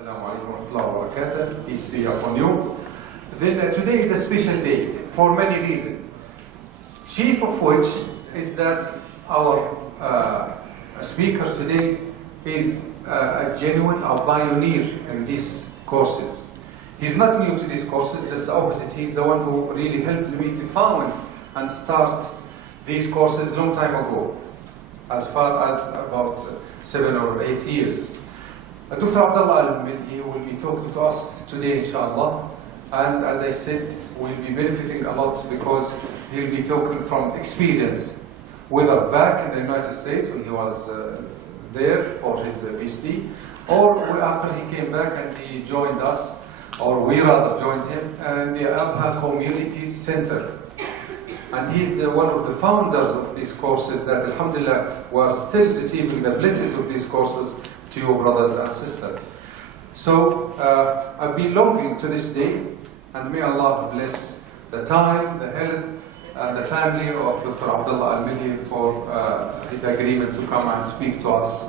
Assalamu alaikum wa rahmatullahi wa barakatuh. Peace be upon you. Then today is a special day for many reasons. Chief of which is that our speaker today is a genuine pioneer in these courses. He's not new to these courses, just the opposite. He's the one who really helped me to found and start these courses long time ago, as far as about 7 or 8 years. Dr. Abdullah Melhi will be talking to us today, inshallah. And as I said, we'll be benefiting a lot because he'll be talking from experience, whether back in the United States when he was there for his PhD, or after he came back and he joined us, or we rather joined him, in the Ba'abha Community Center. And he's one of the founders of these courses that, alhamdulillah, we are still receiving the blessings of these courses to you brothers and sisters. So I've been longing to this day, and may Allah bless the time, the health, and the family of Dr. Abdullah Melhi for his agreement to come and speak to us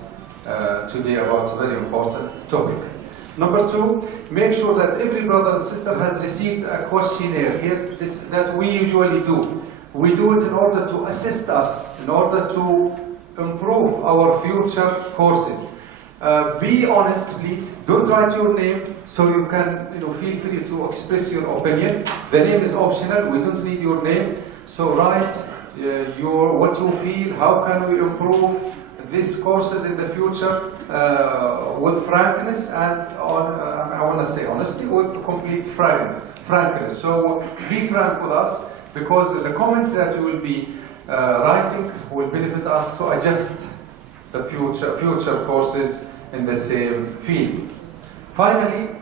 today about a very important topic. Number two, make sure that every brother and sister has received a questionnaire here that we usually do. We do it in order to assist us, in order to improve our future courses. Be honest, please. Don't write your name, so you can feel free to express your opinion. The name is optional. We don't need your name. So write what you feel. How can we improve these courses in the future with frankness and I want to say honestly, with complete frankness. So be frank with us, because the comment that you will be writing will benefit us to adjust the future courses in the same field. Finally,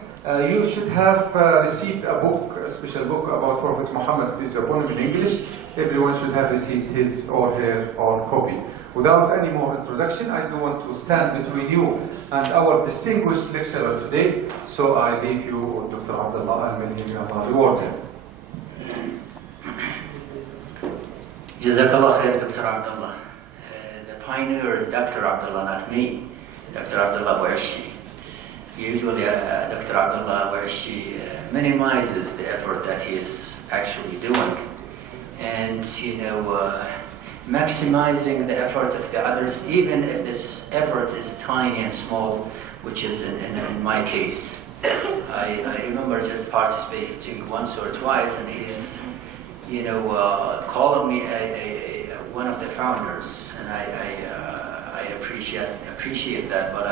you should have received a book, a special book about Prophet Muhammad, peace be upon him, in English. Everyone should have received his or her copy. Without any more introduction, I do want to stand between you and our distinguished lecturer today. So I leave you with Dr. Abdullah Melhi. May Allah reward him. Jazakallah khair, Dr. Abdullah. The pioneer is Dr. Abdullah, not me. Dr. Abdullah, where is she? Usually, Dr. Abdullah, where she minimizes the effort that he is actually doing, and maximizing the effort of the others, even if this effort is tiny and small, which is in my case. I remember just participating once or twice, and he is, calling me one of the founders, and I appreciate that, but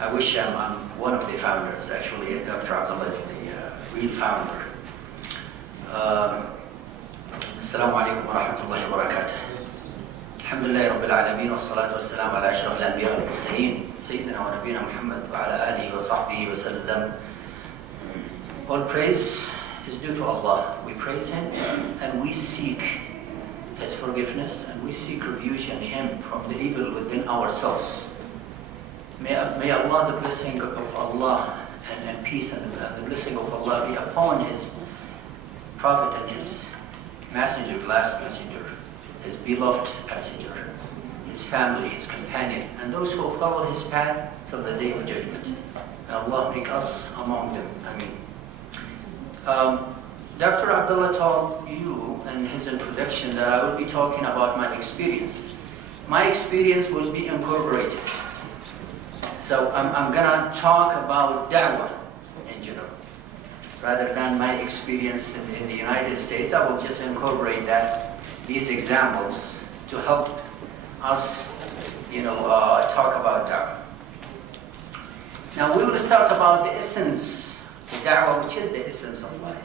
I wish I'm one of the founders. Actually, Dr. Abdullah is the real founder. Assalamu alaikum wa rahmatullahi wa barakatuh. Alhamdulillahi rabbil alameen wa salatu wa salam ala ashraf al-anbiya wal mursaleen Sayyidina wa Nabina Muhammad wa ala alihi wa sahbihi wa sallam. All praise is due to Allah. We praise Him and we seek His forgiveness and we seek refuge in Him from the evil within ourselves. May Allah, the blessing of Allah and peace and the blessing of Allah be upon His Prophet and His messenger, last messenger, His beloved messenger, His family, His companion, and those who follow His path till the day of judgment. May Allah make us among them. Ameen. Dr. Abdullah told you in his introduction that I will be talking about my experience. My experience will be incorporated. So I'm going to talk about da'wah in general. Rather than my experience in the United States, I will just incorporate these examples to help us, talk about da'wah. Now we will start about the essence of da'wah, which is the essence of life,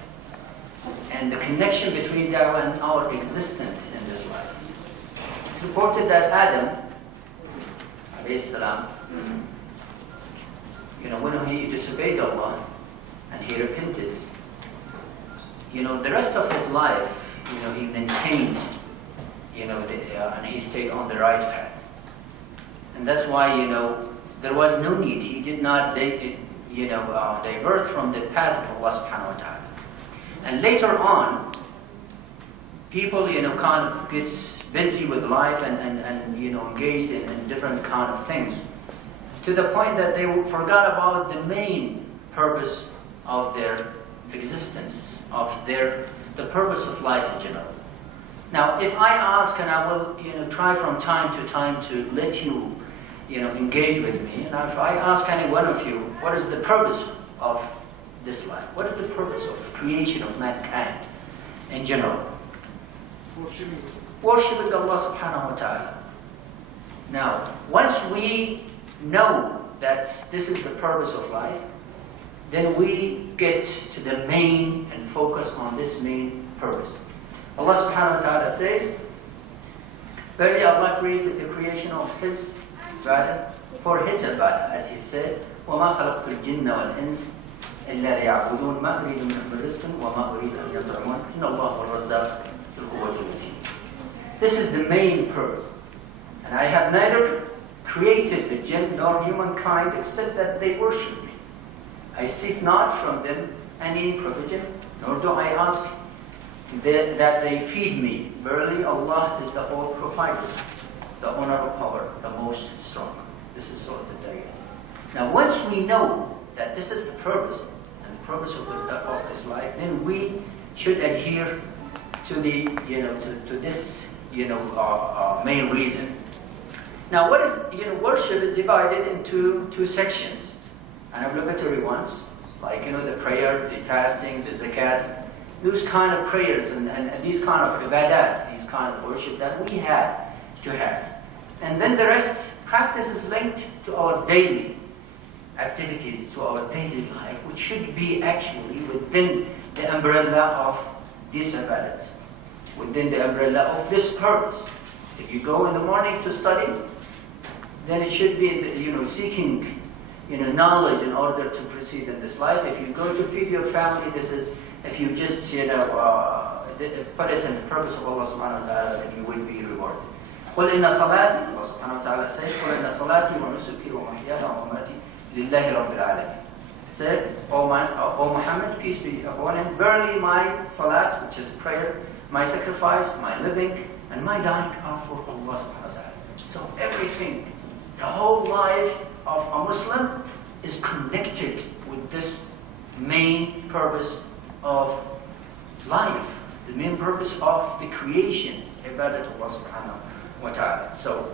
and the connection between da'wah and our existence in this life. It's reported that Adam, alayhi salam, when he disobeyed Allah and he repented, the rest of his life, he maintained, and he stayed on the right path. And that's why, there was no need. He did not, divert from the path of Allah subhanahu wa ta'ala. And later on, people, kind of gets busy with life and engaged in different kind of things, to the point that they forgot about the main purpose of their existence, of the purpose of life in general. Now, if I ask, and I will try from time to time to let you engage with me, and if I ask any one of you, what is the purpose of this life? What is the purpose of creation of mankind in general? Worshipping Allah subhanahu wa ta'ala. Now, once we know that this is the purpose of life, then we get to the main and focus on this main purpose. Allah subhanahu wa ta'ala says, verily Allah created the creation of His ibadah, for His ibadah, as He said, وَمَا خَلَقْتُ الْجِنَّ وَالْإِنسِ إِلَّا لِيَعْبُدُونَ مَا أُرِيدُ مِنْهُمْ رِزْقٍ وَمَا أُرِيدُ أَنْ يَطْعِمُونَ إِنَّ اللَّهَ هُوَ الرَّزَّاقُ ذُو الْقُوَّةِ الْمَتِينُ. This is the main purpose. And I have neither created the jinn nor humankind except that they worship me. I seek not from them any provision, nor do I ask that they feed me. Verily Allah is the whole provider, the owner of power, the most strong. This is Surah Al-Jaliat. Now once we know that this is the purpose, and the purpose of this life, then we should adhere to the to this main reason. Now what is worship is divided into two sections. And obligatory ones, like the prayer, the fasting, the zakat, those kind of prayers and these kind of ibadats, these kind of worship that we have to have. And then the rest, practice is linked to our daily activities, to our daily life, which should be actually within the umbrella of this ibadat, within the umbrella of this purpose. If you go in the morning to study, then it should be seeking knowledge in order to proceed in this life. If you go to feed your family, this is, if you just put it in the purpose of Allah subhanahu wa ta'ala, then you will be rewarded. قُلْ إِنَّ صَلَاتِي, Allah subhanahu wa ta'ala says, قُلْ إِنَّ صَلَاتِي وَنُسُكِي وَمَحْيَايَ وَمَمَاتِي لِلَّهِ رَبِّ الْعَالَمِينَ. Said, O Muhammad, peace be upon him, verily my salat, which is prayer, my sacrifice, my living, and my dying are for Allah subhanahu wa ta'ala. So everything, the whole life of a Muslim is connected with this main purpose of life, the main purpose of the creation, ibadat Allah subhanahu wa ta'ala. So,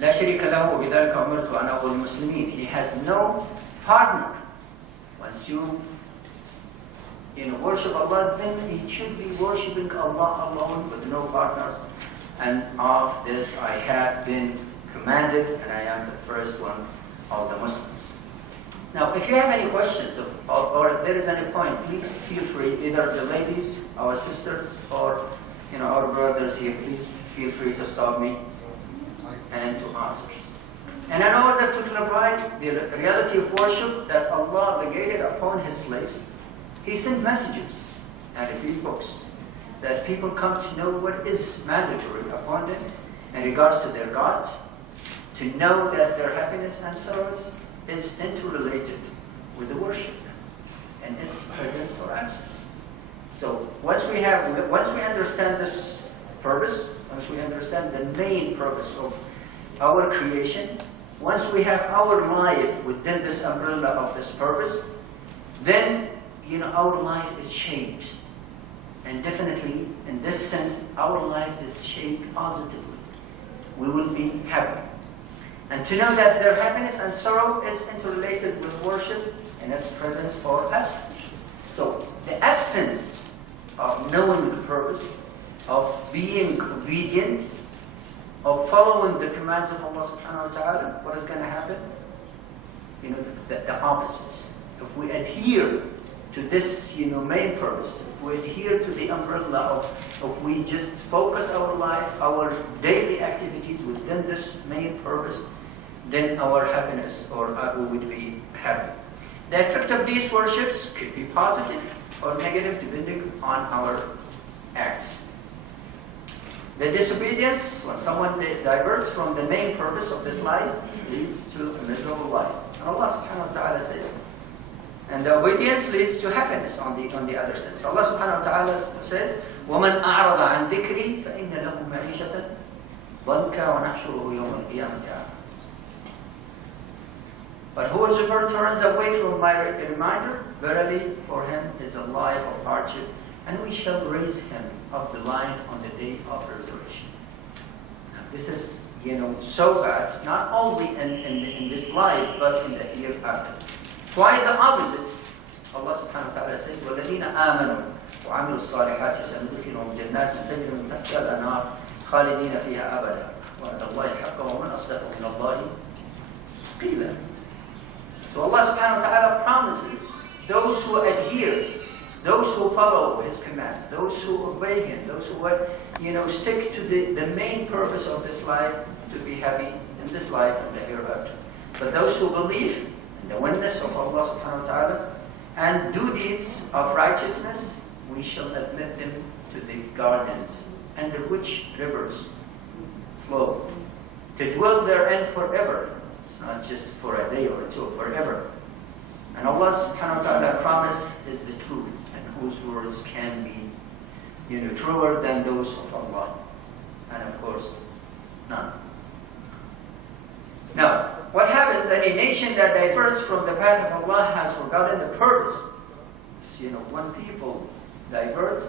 لا شريك له وبذلك أمرت أن أول المسلمين. He has no partner. Once you worship Allah, then he should be worshipping Allah alone with no partners. And of this I have been commanded, and I am the first one of the Muslims. Now, if you have any questions or if there is any point, please feel free, either the ladies, our sisters, or our brothers here, please feel free to stop me and to ask. And in order to clarify the reality of worship that Allah obligated upon His slaves, He sent messages and a few books that people come to know what is mandatory upon them in regards to their God, to know that their happiness and sorrows is interrelated with the worship and its presence or absence. So once we understand this purpose, once we understand the main purpose of our creation, once we have our life within this umbrella of this purpose, then our life is shaped. And definitely, in this sense, our life is shaped positively. We will be happy. And to know that their happiness and sorrow is interrelated with worship and its presence or absence. So, the absence of knowing the purpose, of being obedient, of following the commands of Allah subhanahu wa ta'ala, what is going to happen? The opposite. If we adhere to this main purpose, if we adhere to the umbrella of if we just focus our life, our daily activities within this main purpose, then our happiness, or we would be happy. The effect of these worships could be positive or negative depending on our acts. The disobedience, when someone diverts from the main purpose of this life, leads to a miserable life. And Allah subhanahu wa ta'ala says, and the obedience leads to happiness on the other sense. Allah subhanahu wa ta'ala says, وَمَنْ أَعْرَضَ عَنْ ذِكْرِي فَإِنَّ لَهُ مَعِيشَةً ضَنْكَ وَنَحْشُرُهُ يَوْمَ الْقِيَامَةِ أَعْمَى. But whoever turns away from my reminder, verily for him is a life of hardship, and we shall raise him up the line on the day of resurrection. Now, this is, so bad, not only in this life, but in the hereafter. Quite the opposite. Allah subhanahu wa ta'ala says, وَالَّذِينَ آمَنُوا وَعَمِلُوا الصَّالِحَاتِ سَنُدْخِلُهُم جَنَّاتٍ تَجْرِي مِن تَحْتِهَا الْأَنْهَارُ خَالِدِينَ فِيهَا أَبَدًا وَعْدَ اللَّهِ حَقًّا وَمَنْ أَصْدَقُ مِنَ اللَّهِ قِيلًا. So Allah subhanahu wa ta'ala promises those who adhere, those who follow His commands, those who obey Him, those who stick to the main purpose of this life, to be happy in this life and the hereafter. But those who believe in the oneness of Allah subhanahu wa ta'ala and do deeds of righteousness, we shall admit them to the gardens under which rivers flow, to dwell therein forever. It's not just for a day or two, forever. And Allah subhanahu wa ta'ala promise is the truth, and whose words can be truer than those of Allah. And of course, none. Now, what happens? Any nation that diverts from the path of Allah has forgotten the purpose. When people divert,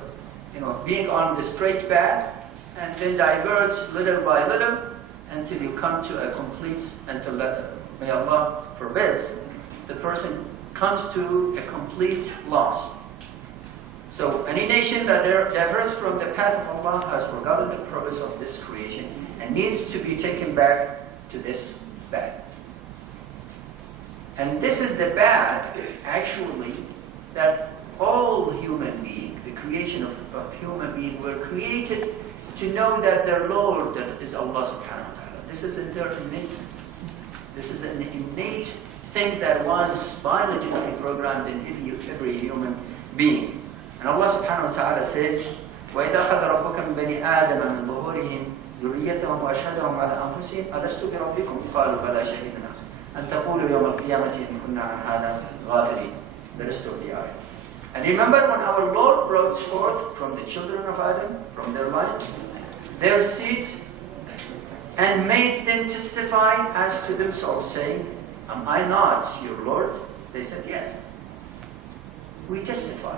being on the straight path, and then diverts little by little until you come to a complete, may Allah forbids, the person comes to a complete loss. So any nation that diverts from the path of Allah has forgotten the purpose of this creation and needs to be taken back to this path. And this is the path, actually, that all human beings, the creation of human beings, were created to know that their Lord is Allah subhanahu wa ta'ala. This is in their innateness. This is an innate thing that was biologically programmed in every human being. And Allah subhanahu wa ta'ala says, وَإِذَا أَخَذَ رَبُّكَ مِنْ بَنِي آدَمَ مِنْ ظُهُورِهِمْ ذُرِّيَّتَهُمْ وَأَشْهَدَهُمْ عَلَى أَنفُسِهِمْ أَلَسْتُ بِرَبِّكُمْ قَالُوا بَلَى شَهِدْنَا أَنْ تَقُولُوا يَوْمَ الْقِيَامَةِ إِنْ كُنَّا عَنْ هَذَا غَافِلِينَ. The rest of the ayah. And remember when our Lord brought forth from the children of Adam, from their lines, their seed, and made them testify as to themselves, saying, am I not your Lord? They said, yes. We testify.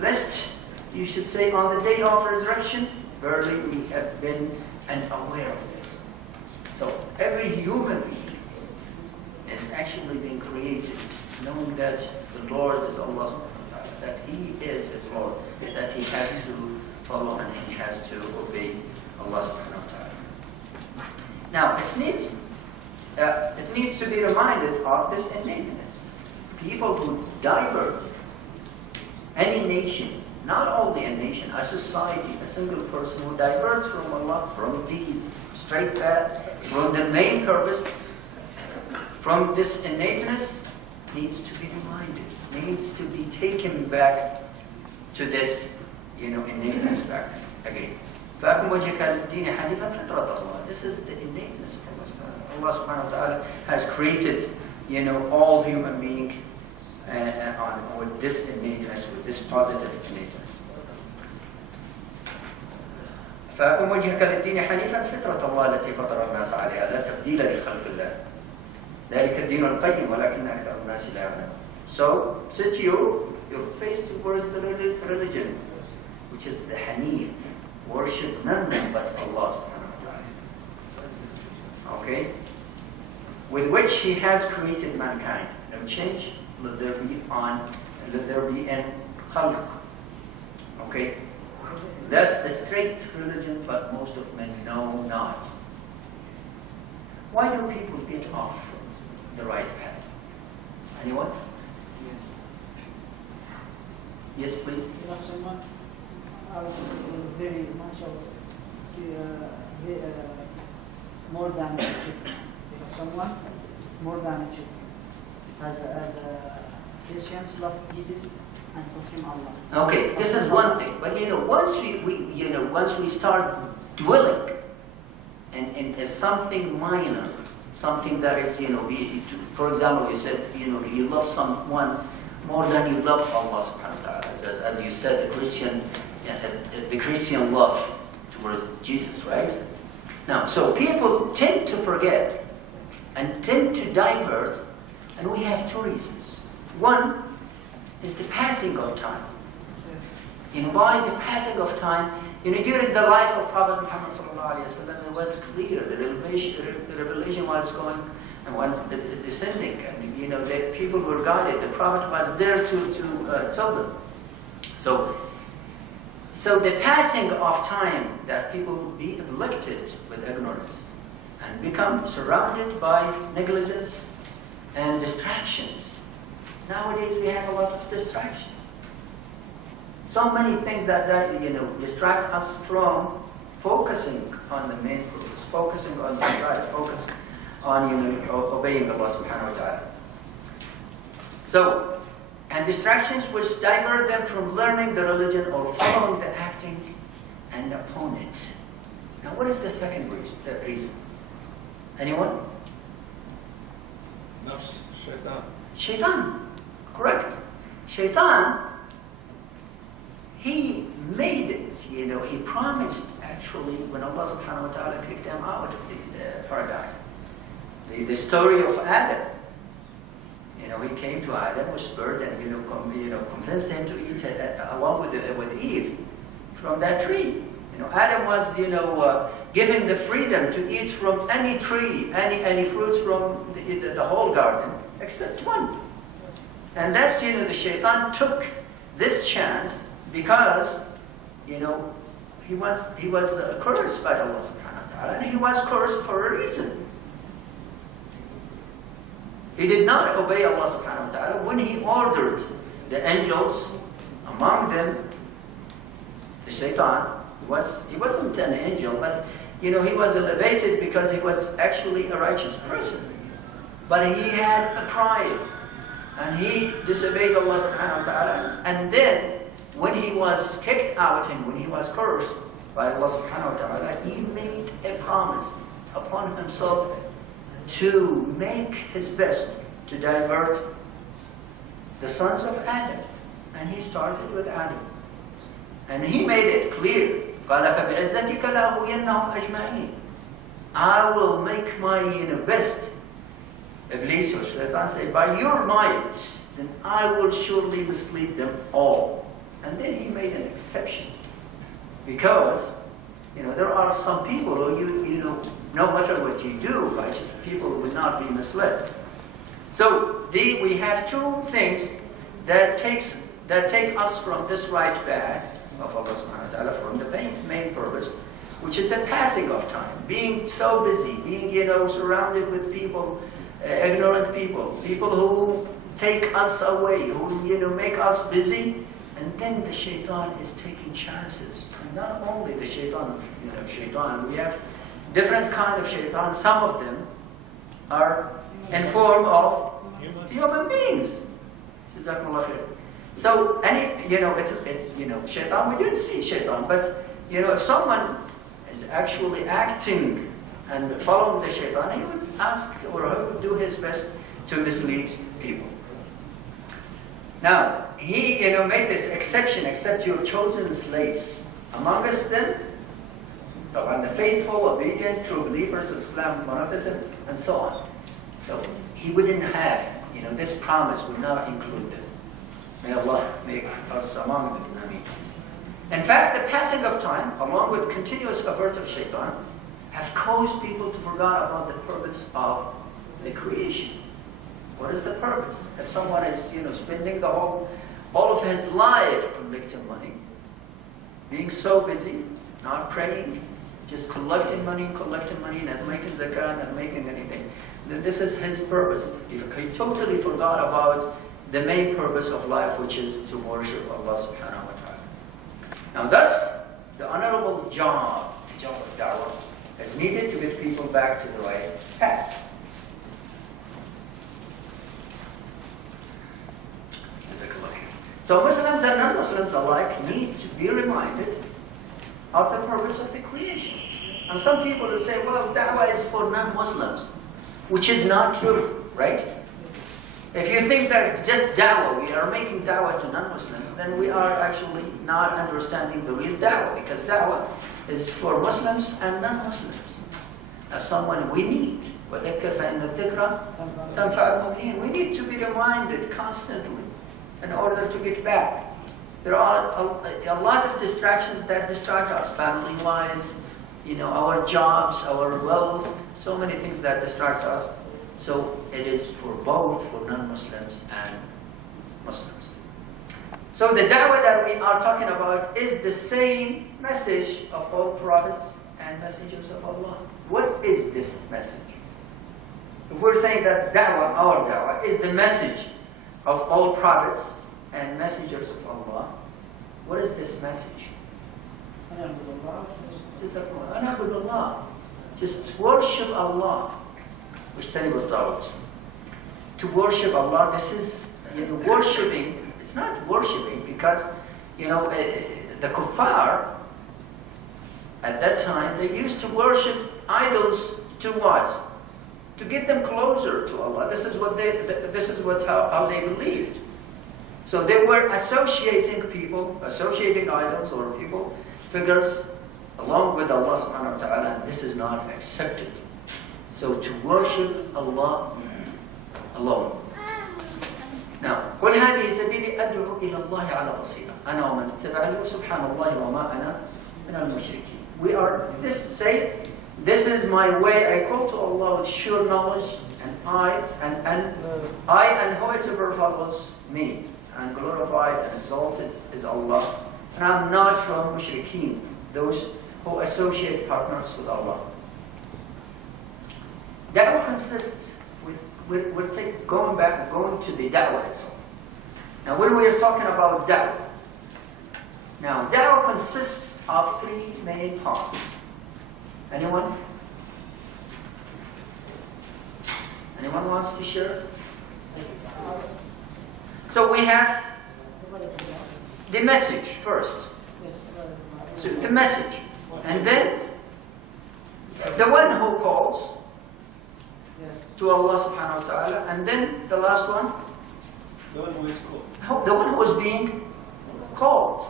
Lest you should say on the day of resurrection, verily we have been unaware of this. So every human being is actually being created knowing that the Lord is Allah subhanahu wa ta'ala, that He is His Lord, that He has to follow and He has to obey Allah subhanahu wa ta'ala. Now, it needs to be reminded of this innateness. People who divert, any nation, not only a nation, a society, a single person who diverts from Allah, from the straight path, from the main purpose, from this innateness, needs to be reminded, needs to be taken back to this, innateness back again. فَأَكُمْ وَجْهَكَ لِلدِّينِ حَنِيفًا فِطْرَةَ اللَّهِ. This is the innateness of Allah subhanahu wa ta'ala. Allah subhanahu wa ta'ala has created, all human beings with this innateness, with this positive innateness. فَأَكُمْ وَجْهَكَ لِلدِّينِ حَنِيفًا فِطْرَةَ اللَّهِ الَّتِي فَطَرَ النَّاسَ عَلَيْهَا لَا تَبْدِيلَ لِخَلْقِ اللَّهِ ذَلِكَ الدِّينُ الْقَيِّمُ وَلَكِنَّ أَكْثَرَ النَّاسِ لَا يَعْلَمُونَ. So, sit your face towards the religion, which is the Hanif. Worship none but Allah subhanahu wa ta'ala. Okay? With which He has created mankind. No change, let there be in khalq. Okay? That's the straight religion, but most of men know not. Why do people get off the right path? Anyone? Yes, please. You have someone very much of more than a chick. You have someone more than a chick. As Christians love Jesus and proclaim Allah. Okay, this is one thing. But once we start dwelling in something minor, something that is, for example, you said, you love someone more than you love Allah subhanahu wa ta'ala. As you said, the Christian love towards Jesus, right? Now, so people tend to forget and tend to divert, and we have two reasons. One is the passing of time. Why the passing of time? During the life of Prophet Muhammad ﷺ, it was clear the revelation was going and was descending. And, the people were guided. The Prophet was there to tell them. So the passing of time, that people will be afflicted with ignorance and become surrounded by negligence and distractions. Nowadays we have a lot of distractions. So many things that distract us from focusing on the main purpose, focusing on the right, focusing on obeying Allah subhanahu wa ta'ala. So, and distractions which divert them from learning the religion or following the acting and upon it. Now, what is the second reason? Anyone? Nafs, shaitan. Shaitan, correct. Shaitan, he made it, he promised actually when Allah subhanahu wa ta'ala kicked them out of the paradise. The story of Adam. He came to Adam, whispered, and convinced him to eat along with Eve from that tree. Adam was given the freedom to eat from any tree, any fruits from the whole garden, except one. And that's the shaitan took this chance because he was cursed by Allah subhanahu wa ta'ala, and he was cursed for a reason. He did not obey Allah subhanahu wa ta'ala when he ordered the angels, among them the shaitan. He wasn't an angel, but he was elevated because he was actually a righteous person. But he had a pride, and he disobeyed Allah subhanahu wa ta'ala. And then when he was kicked out and when he was cursed by Allah subhanahu wa ta'ala, he made a promise upon himself to make his best to divert the sons of Adam. And he started with Adam. And he made it clear, قَالَ فَبِعِزَّتِكَ لَأُغْوِيَنَّهُمْ أَجْمَعِينَ. I will make my best. Iblis or Shaitan say, by your might, then I will surely mislead them all. And then he made an exception. Because, there are some people who no matter what you do, righteous people will not be misled. So we have two things that take us from this right path of Allah subhanahu wa ta'ala, from the main purpose, which is the passing of time, being so busy, being surrounded with people, ignorant people who take us away, who make us busy, and then the shaitan is taking chances. And not only the shaitan, we have different kind of shaitan. Some of them are in form of human beings. So shaitan, we didn't see shaitan, but if someone is actually acting and following the shaitan, he would ask or he would do his best to mislead people. Now, he made this exception, except your chosen slaves. Amongst them, the faithful, obedient, true believers of Islam, monotheism, and so on. So he wouldn't have, this promise would not include them. May Allah make us among them. Ameen. In fact, the passing of time, along with continuous avert of shaitan, have caused people to forget about the purpose of the creation. What is the purpose? If someone is, spending all of his life collecting money, being so busy, not praying, just collecting money, not making zakah, not making anything, then this is his purpose. He totally forgot about the main purpose of life, which is to worship Allah subhanahu wa ta'ala. Now thus, the honorable job of da'wah, is needed to get people back to the right path. So Muslims and non-Muslims alike need to be reminded of the purpose of the creation. And some people will say, well, da'wah is for non-Muslims, which is not true, right? If you think that just da'wah, we are making da'wah to non-Muslims, then we are actually not understanding the real da'wah, because da'wah is for Muslims and non-Muslims. As someone we need. وذكر فإن الذكرى تنفع المؤمنين. We need to be reminded constantly in order to get back. There are a lot of distractions that distract us, family-wise, our jobs, our wealth, so many things that distract us. So it is for both, for non-Muslims and Muslims. So the da'wah that we are talking about is the same message of all prophets and messengers of Allah. What is this message? If we're saying that da'wah, our da'wah, is the message of all prophets and messengers of Allah, what is this message? Just worship Allah. To worship Allah, this is worshipping. It's not worshipping because, the kuffar at that time, they used to worship idols to what? To get them closer to Allah. This is how they believed. So they were associating idols or people, figures, along with Allah subhanahu wa ta'ala, and this is not accepted. So to worship Allah alone. Now, قل هذه سبيلي أدعو إلى الله على بصيرة أنا ومن اتبعني وسبحان الله وما أنا من المشركين. This is my way. I call to Allah with sure knowledge, and I and whoever follows me, and glorified and exalted is Allah, and I'm not from mushrikeen, those who associate partners with Allah. Da'wah consists, we're going to the da'wah itself. Now when we are talking about da'wah, da'wah consists of three main parts. Anyone? Anyone wants to share? So we have the message first. So the message. And then the one who calls to Allah subhanahu wa ta'ala. And then the last one? The one who is called. The one who is being called.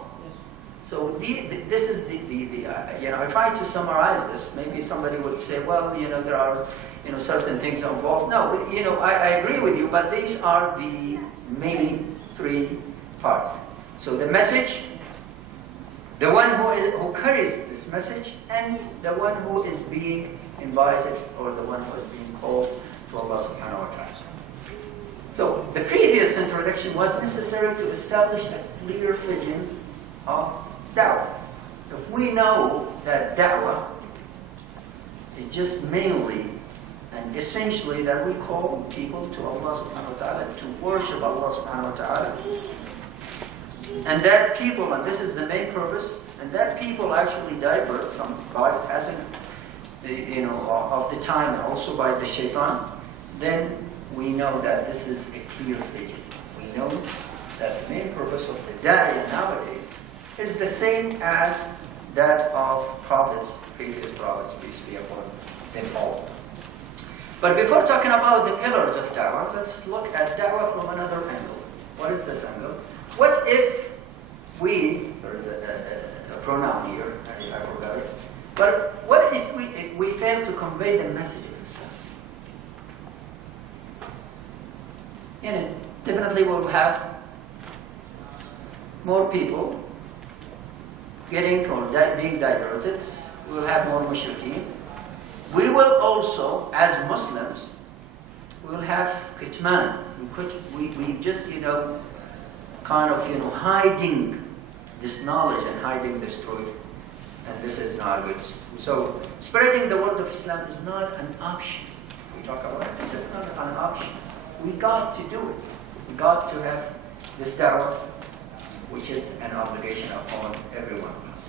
So this is I tried to summarize this. Maybe somebody would say, well, there are certain things involved. No, I agree with you, but these are the main three parts. So the message, the one who carries this message, and the one who is being invited, or the one who is being called to Allah subhanahu wa ta'ala. So the previous introduction was necessary to establish a clear vision of da'wah. If we know that da'wah is just mainly and essentially that we call people to Allah subhanahu wa ta'ala, to worship Allah subhanahu wa ta'ala, and that people, and this is the main purpose, and that people actually divert some by passing of the time, and also by the shaitan, then we know that this is a clear vision. We know that the main purpose of the da'iyah nowadays is the same as that of previous prophets, peace be upon them all. But before talking about the pillars of da'wah, let's look at da'wah from another angle. What is this angle? What if there is a pronoun here, I forgot it, but what if we fail to convey the message of Islam? Definitely we'll have more people getting or being diverted. We'll have more mushrikeen. We will also, as Muslims, we'll have kitman. We just, hiding this knowledge and hiding this truth. And this is not good. So, spreading the word of Islam is not an option. We talk about it. This is not an option. We got to do it. We got to have this da'wah, which is an obligation upon everyone of us.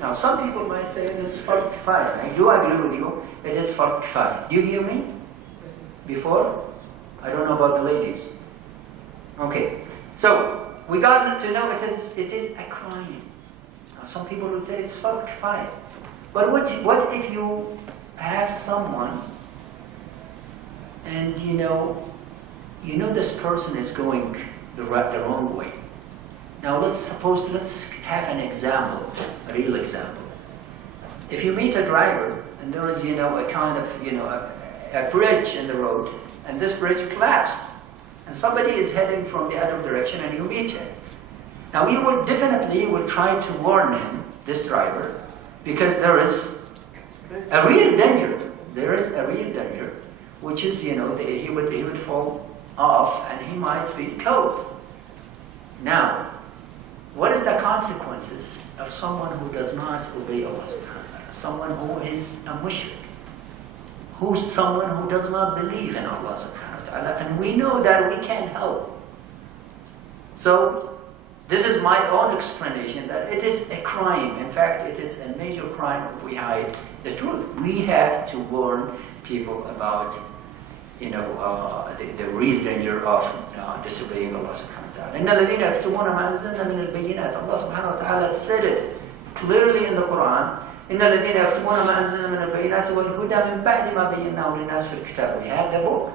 Now, some people might say it is fard kifaya. I do agree with you. It is fard kifaya. Do you hear me? Before? I don't know about the ladies. Okay. So, we got to know it is a crime. Now, some people would say it's fard kifaya. But what if you have someone and you know this person is going the wrong way. Now let's have an example, a real example. If you meet a driver and there is a kind of a bridge in the road, and this bridge collapsed. And somebody is heading from the other direction and you meet him. Now we will definitely try to warn him, this driver, because there is a real danger. There is a real danger, which is, he would fall off and he might be killed. Now, what is the consequences of someone who does not obey Allah subhanahu wa ta'ala? Someone who is a mushrik, someone who does not believe in Allah subhanahu wa ta'ala, and we know that we can't help. So, this is my own explanation that it is a crime. In fact, it is a major crime if we hide the truth. We have to warn people about, the real danger of disobeying Allah subhanahu wa ta'ala. إِنَّ الَّذِينَ يَكْتُمُونَ مَا أَنزَلْنَا مِنَ الْبَيِّنَاتِ. Allah subhanahu wa ta'ala said it clearly in the Quran. إِنَّ الَّذِينَ يَكْتُمُونَ مَا أَنزَلْنَا مِنَ الْبَيِّنَاتِ وَالْهُدَى مِنْ بَعْدِ مَا بَيَّنَّاهُ لِلنَّاسِ فِي الْكِتَابِ. We had the book.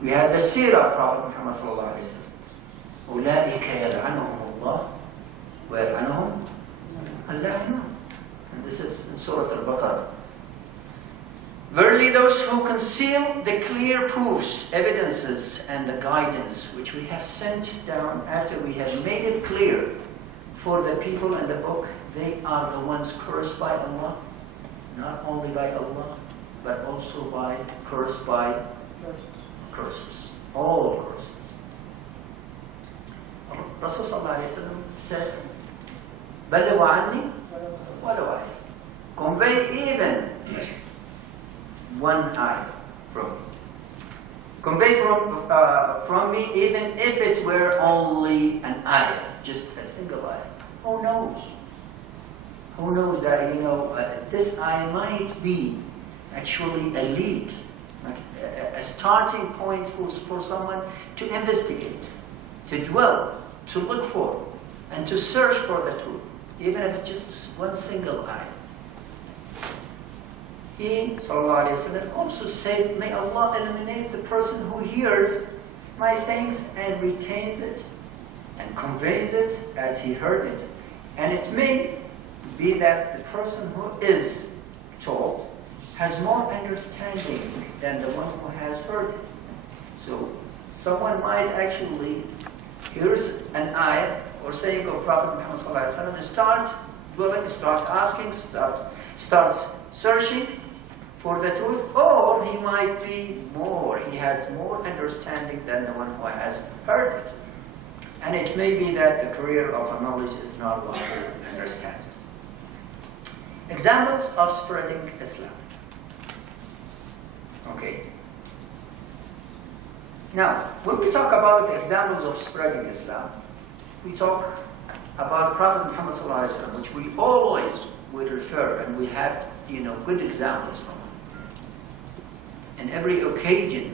We had the seerah of Prophet Muhammad sallallahu alayhi wa sallam. أولئك يلعنهم الله ويلعنهم اللاعنون. And this is in Surah Al-Baqarah. Verily those who conceal the clear proofs, evidences, and the guidance which we have sent down after we have made it clear for the people in the book, they are the ones cursed by Allah, not only by Allah, but also cursed by curses, all curses. Rasul sallallahu alayhi wa sallam said, بَلِّغُ عَنِّي وَلَوْ آيَةٍ. Convey even one ayah from me. Convey from me even if it were only an ayah, just a single ayah. Who knows? Who knows that, this ayah might be actually a lead, like a starting point for someone to investigate, to dwell, to look for, and to search for the truth, even if it's just one single ayah. He, sallallahu alayhi wa sallam, also said, may Allah eliminate the person who hears my sayings and retains it and conveys it as he heard it. And it may be that the person who is told has more understanding than the one who has heard it. So someone might actually hear an ayah or saying of Prophet Muhammad sallallahu alayhi wa sallam and start dwelling, start asking, start searching for the truth, or he has more understanding than the one who has heard it. And it may be that the career of knowledge is not one who understands it. Examples of spreading Islam. Okay. Now, when we talk about examples of spreading Islam, we talk about Prophet Muhammad sallallahu alaihi wasallam, which we always would refer, and we have, good examples from him. In every occasion,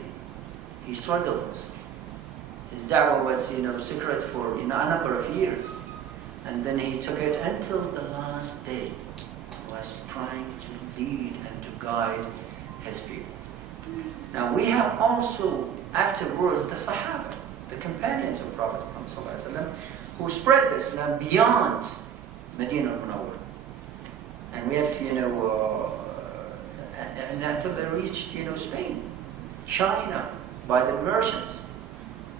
he struggled. His da'wah was, secret for a number of years, and then he took it until the last day. He was trying to lead and to guide his people. Now we have also afterwards the Sahaba, the companions of Prophet Muhammad sallallahu alaihi wasallam, who spread Islam beyond Medina al-Munawwar. And we have, and until they reached, Spain, China, by the merchants.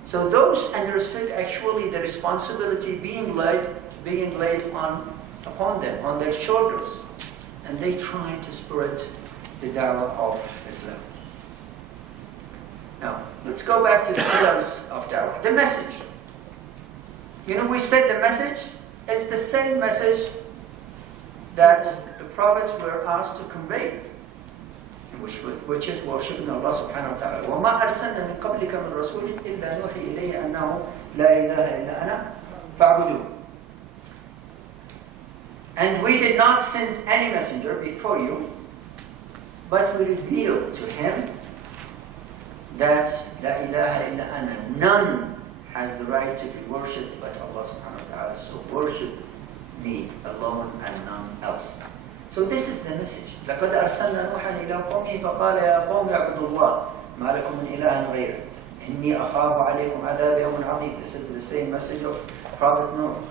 So those understood actually the responsibility being laid upon them, on their shoulders, and they tried to spread the da'wah of Islam. Now, let's go back to the pillars of da'wah. The message. We said the message is the same message that the prophets were asked to convey, which is worshipping Allah subhanahu wa ta'ala. وَمَا أَرْسَلْنَا مِنْ قَبْلِكَ مِنْ رَسُولٍ إِلَّا نُوحِي إِلَيْهِ أَنَّهُ لَا إِلَهَ إِلَّا أَنَا فَاعْبُدُونِ. And we did not send any messenger before you, but we revealed to him that La ilaha illa ana, none has the right to be worshipped but Allah subhanahu wa ta'ala. So worship me alone and none else. So this is the message. لَقَدْ أَرْسَلْنَا نُوحًا إِلَىٰ قَوْمِهِ فَقَالَ يَا قَوْمِ اعْبُدُوا اللَّهَ مَا لَكُم مِّنْ إِلَٰهٍ غَيْرُهُ إِنِّي أَخَافُ عَلَيْكُمْ عَذَابَ يَوْمٍ عَظِيمٍ. This is the same message of Prophet Noah.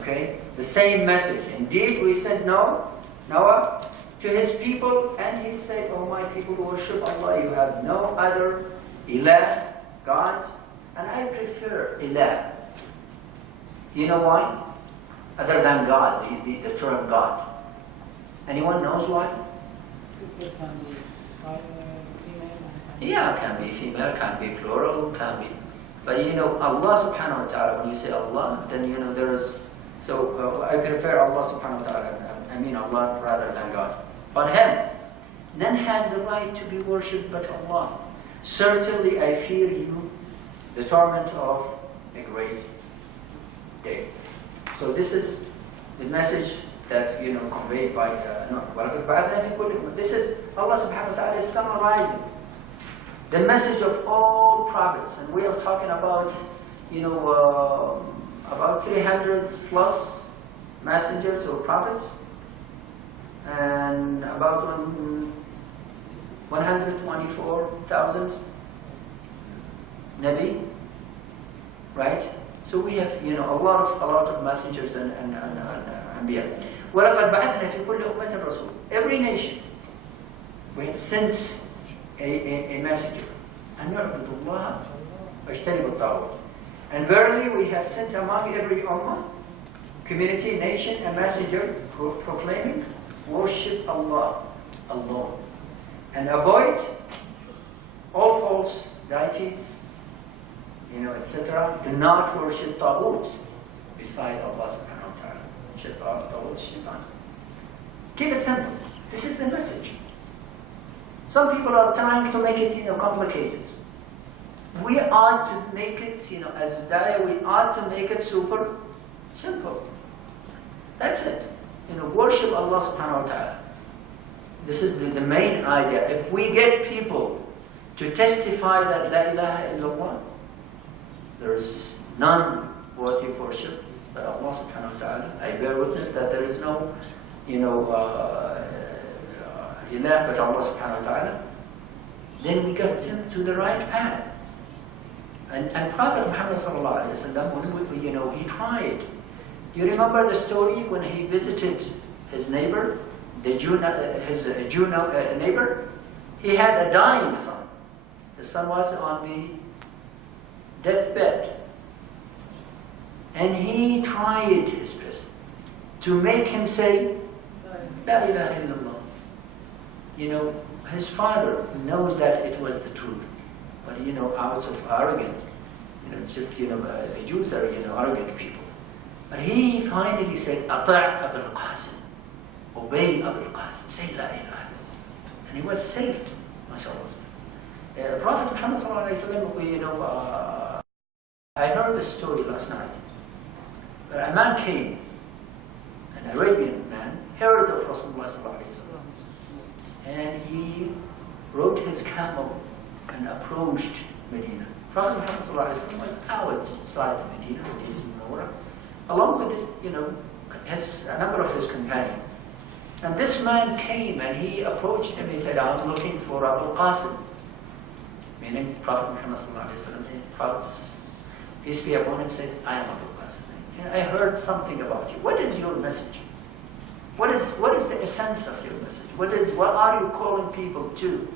Okay? The same message. Indeed, we sent Noah to his people, and he said, "Oh my people who worship Allah, you have no other ilah, God, and I prefer ilah." You know why? Other than God, the term God. Anyone knows why? People can be female. Yeah, can be female, can be plural, can be. But you know, Allah subhanahu wa ta'ala, when you say Allah, then you know there is. So I prefer Allah subhanahu wa ta'ala, I mean Allah rather than God. But him, none has the right to be worshipped but Allah. Certainly I fear you, the torment of a great day. So this is the message that you know conveyed by this is Allah subhanahu wa ta'ala is summarizing the message of all prophets, and we are talking about you know about 300 plus messengers or prophets and about 124,000 Nabi, right? So we have you know a lot of messengers and Anbiya. وَلَقَدْ بَعَثْنَا فِي كُلِّ أُمَّةٍ رَسُولٍ. Every nation we have sent a messenger. أَنْ يَعْبُدُ اللَّهَ وَاجْتَنِبُوا الطَّاغُوتَ. And verily we have sent among every ummah, community, nation, a messenger proclaiming, worship Allah alone and avoid all false deities, you know, etc. Do not worship taghut beside Allah subhanahu wa ta'ala. Keep it simple. This is the message. Some people are trying to make it, you know, complicated. We ought to make it, you know, as da'ah, we ought to make it super simple. That's it. You know, worship Allah subhanahu wa ta'ala. This is the main idea. If we get people to testify that La ilaha illallah, there is none worthy of worship but Allah subhanahu wa ta'ala. I bear witness that there is no, you know, ilah but Allah subhanahu wa ta'ala. Then we get him to the right path. And Prophet Muhammad sallallahu alaihi wasallam, you know, he tried. You remember the story when he visited his neighbor, the Jew neighbor? He had a dying son. The son was on the deathbed. And he tried his best to make him say, La ilaha illallah. You know, his father knows that it was the truth. But, you know, out of arrogance, you know, just, you know, the Jews are, you know, arrogant people. But he finally said, Ata' Abul Qasim. Obey Abul Qasim. Say La ilaha. And he was saved, mashallah. Prophet Muhammad sallallahu alayhi wa sallam, you know, I heard the story last night. A man came, an Arabian man, heard of Rasulullah sallallahu alayhi wa sallam. And he rode his camel and approached Medina. Prophet Muhammad sallallahu alayhi wa sallam was outside Medina with his menorah, along with, you know, a number of his companions. And this man came and he approached him. He said, I'm looking for Abul Qasim. Meaning Prophet Muhammad sallallahu alayhi wa sallam, Prophet, peace be upon him, said, I am Abul Qasim. I heard something about you. What is your message? What is the essence of your message? What are you calling people to?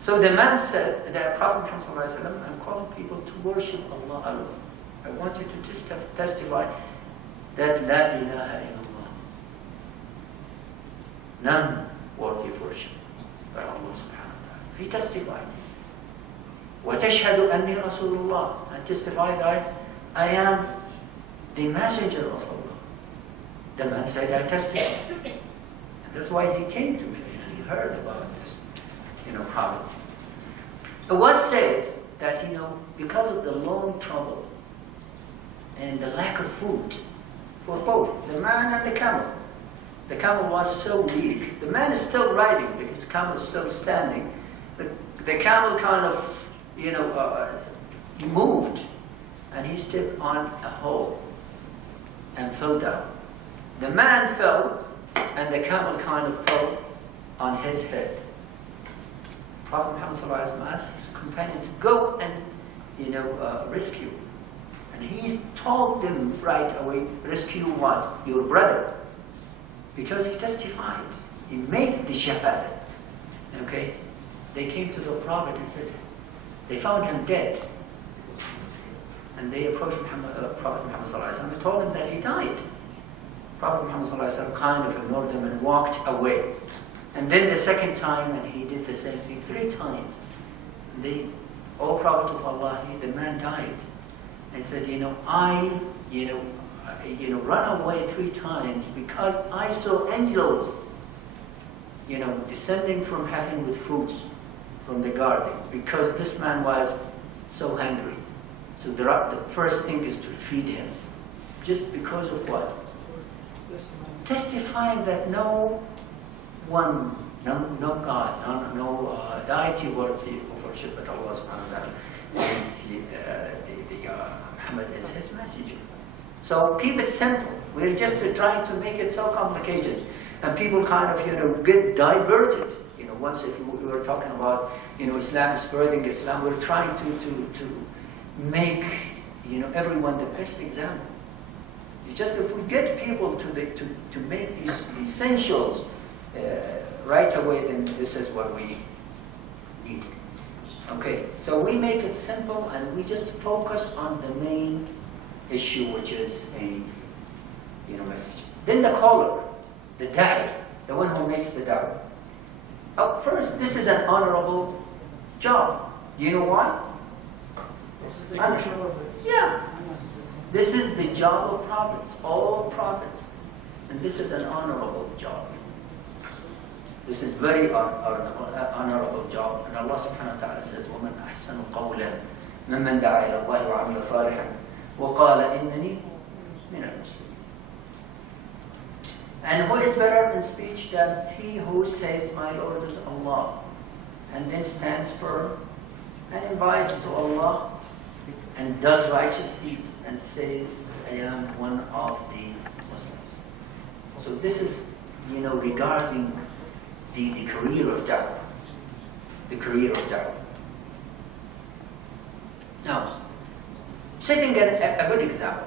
So the man said, the Prophet Muhammad sallallahu alayhi wa sallam, I'm calling people to worship Allah alone. I want you to testify that La ilaha illallah. None worthy of worship but Allah subhanahu wa ta'ala. He testified. وَتَشْهَدُ أَنِّي رَسُولُ اللَّهِ. And testify that I am the messenger of Allah. The man said, I testify. And that's why he came to me. He heard about this, you know, problem. It was said that, you know, because of the long travel and the lack of food for both the man and the camel was so weak. The man is still riding because the camel is still standing. The camel kind of, you know, he moved and he stepped on a hole and fell down. The man fell and the camel kind of fell on his head. Prophet Muhammad sallallahu alaihi wasallam asked his companion to go and, you know, rescue. And he told them right away, rescue what? Your brother. Because he testified. he made the shahada. Okay? They came to the Prophet and said, they found him dead. And they approached Prophet Muhammad sallallahu alaihi wasallam and told him that he died. Prophet Muhammad sallallahu alaihi wasallam kind of ignored them and walked away. And then the second time, and he did the same thing 3 times. And they, "O Prophet of Allah, the man died." And said, I run away 3 times because I saw angels, descending from heaven with fruits from the garden, because this man was so hungry. So the first thing is to feed him. Just because of what? Testifying that no one, no God, no deity worthy of worship but Allah subhanahu wa ta'ala. Muhammad is his messenger. So keep it simple. We're just trying to make it so complicated. And people kind of, get diverted. Once if we were talking about, Islam is spreading Islam, we're trying to make, everyone the best example. If we get people to make these essentials right away, then this is what we need. Okay, so we make it simple and we just focus on the main issue, which is a message. Then the caller, the da'i, the one who makes the da'wah. First, this is an honorable job. You know why? Yeah. This is the job of prophets, all prophets. And this is an honorable job. This is very honorable job. And Allah subhanahu wa ta'ala says, وَمَنْ أَحْسَنُ قَوْلًا مِمَّنْ دَعَى إِلَى اللَّهِ وَعَمِلَ صَالِحًا وَقَالَ إِنَّنِي مِنَ الْمُسْلِمِينَ. And who is better in speech than he who says, "My Lord is Allah," and then stands firm and invites to Allah and does righteous deeds and says, "I am one of the Muslims." So this is, regarding the career of da'wah. The career of da'wah. Now, setting a good example.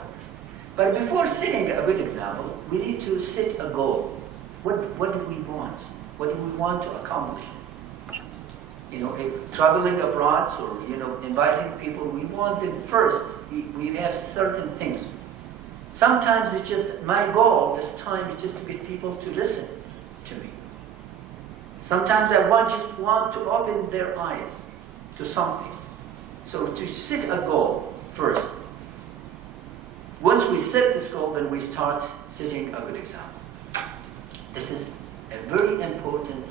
But before setting a good example, we need to set a goal. What do we want? What do we want to accomplish? If traveling abroad or, inviting people, we want them first. We have certain things. Sometimes it's just, my goal this time is just to get people to listen to me. Sometimes I just want to open their eyes to something. So to set a goal first. Once we set this goal, then we start setting a good example. This is a very important,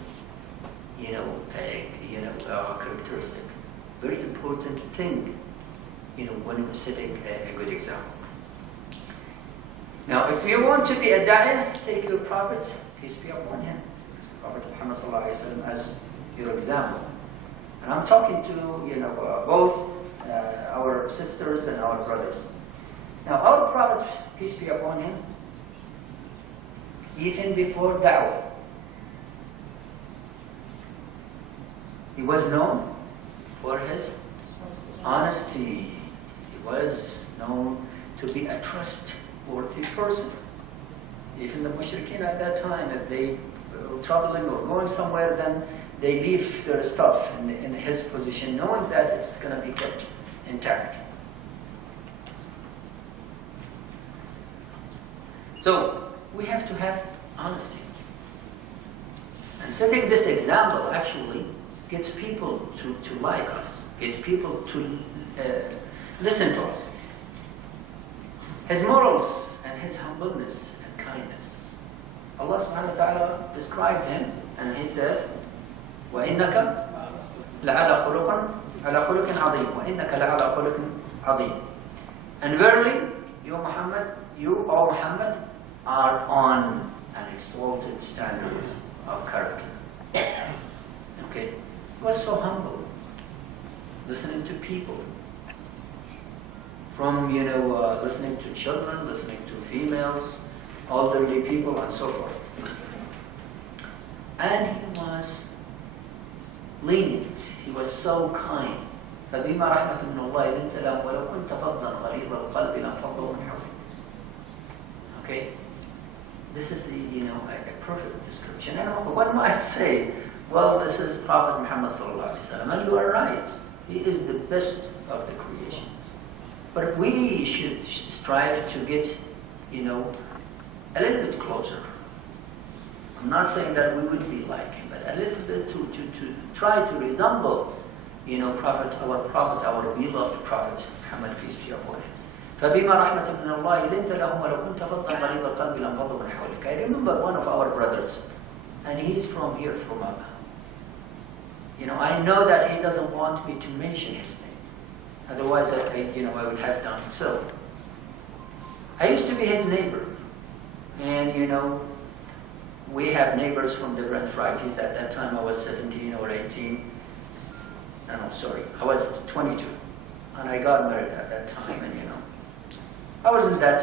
characteristic, very important thing, when we're setting a good example. Now, if you want to be a da'iyah, take your Prophet, peace be upon him, Prophet Muhammad sallallahu alaihi wasallam, as your example. And I'm talking to, both our sisters and our brothers. Now, our Prophet, peace be upon him, even before da'wah, he was known for his honesty. He was known to be a trustworthy person. Even the mushrikeen at that time, if they were traveling or going somewhere, then they leave their stuff in his position, knowing that it's going to be kept intact. So, we have to have honesty. And setting this example actually gets people to like us, get people to listen to us. His morals and his humbleness and kindness. Allah subhanahu wa ta'ala described him and he said, وَإِنَّكَ لَعَلَى خُلُقٍ عَظِيمٍ وَإِنَّكَ لَعَلَى خُلُقٍ عَظِيمٍ. And verily, you O Muhammad, are on an exalted standard of character. Okay? He was so humble, listening to people. From, listening to children, listening to females, elderly people, and so forth. And he was lenient. He was so kind. فَبِمَا رَحْمَةٍ مِّنَ اللَّهِ لِنْتَ لَهُمْ وَلَوْ كُنْتَ فَظًّا غَلِيظَ الْقَلْبِ لَانفَضُّوا مِنْ حَوْلِكَ. Okay? this is a perfect description. And one might say, well, this is Prophet Muhammad sallallahu alaihi wasallam, and you are right. He is the best of the creation. But we should strive to get, a little bit closer. I'm not saying that we would be like him, but a little bit to try to resemble, our beloved Prophet Muhammad, peace be upon him. فبما رحمة من الله لنت لهم ولو كنت فظا غليظ القلب لانفضوا من حولك. I remember one of our brothers, and he's from here, from Ba'abha. I know that he doesn't want me to mention his name. Otherwise, I would have done so. I used to be his neighbor, and we have neighbors from different varieties. At that time, I was 17 or 18. No, sorry, I was 22, and I got married at that time, and I wasn't that,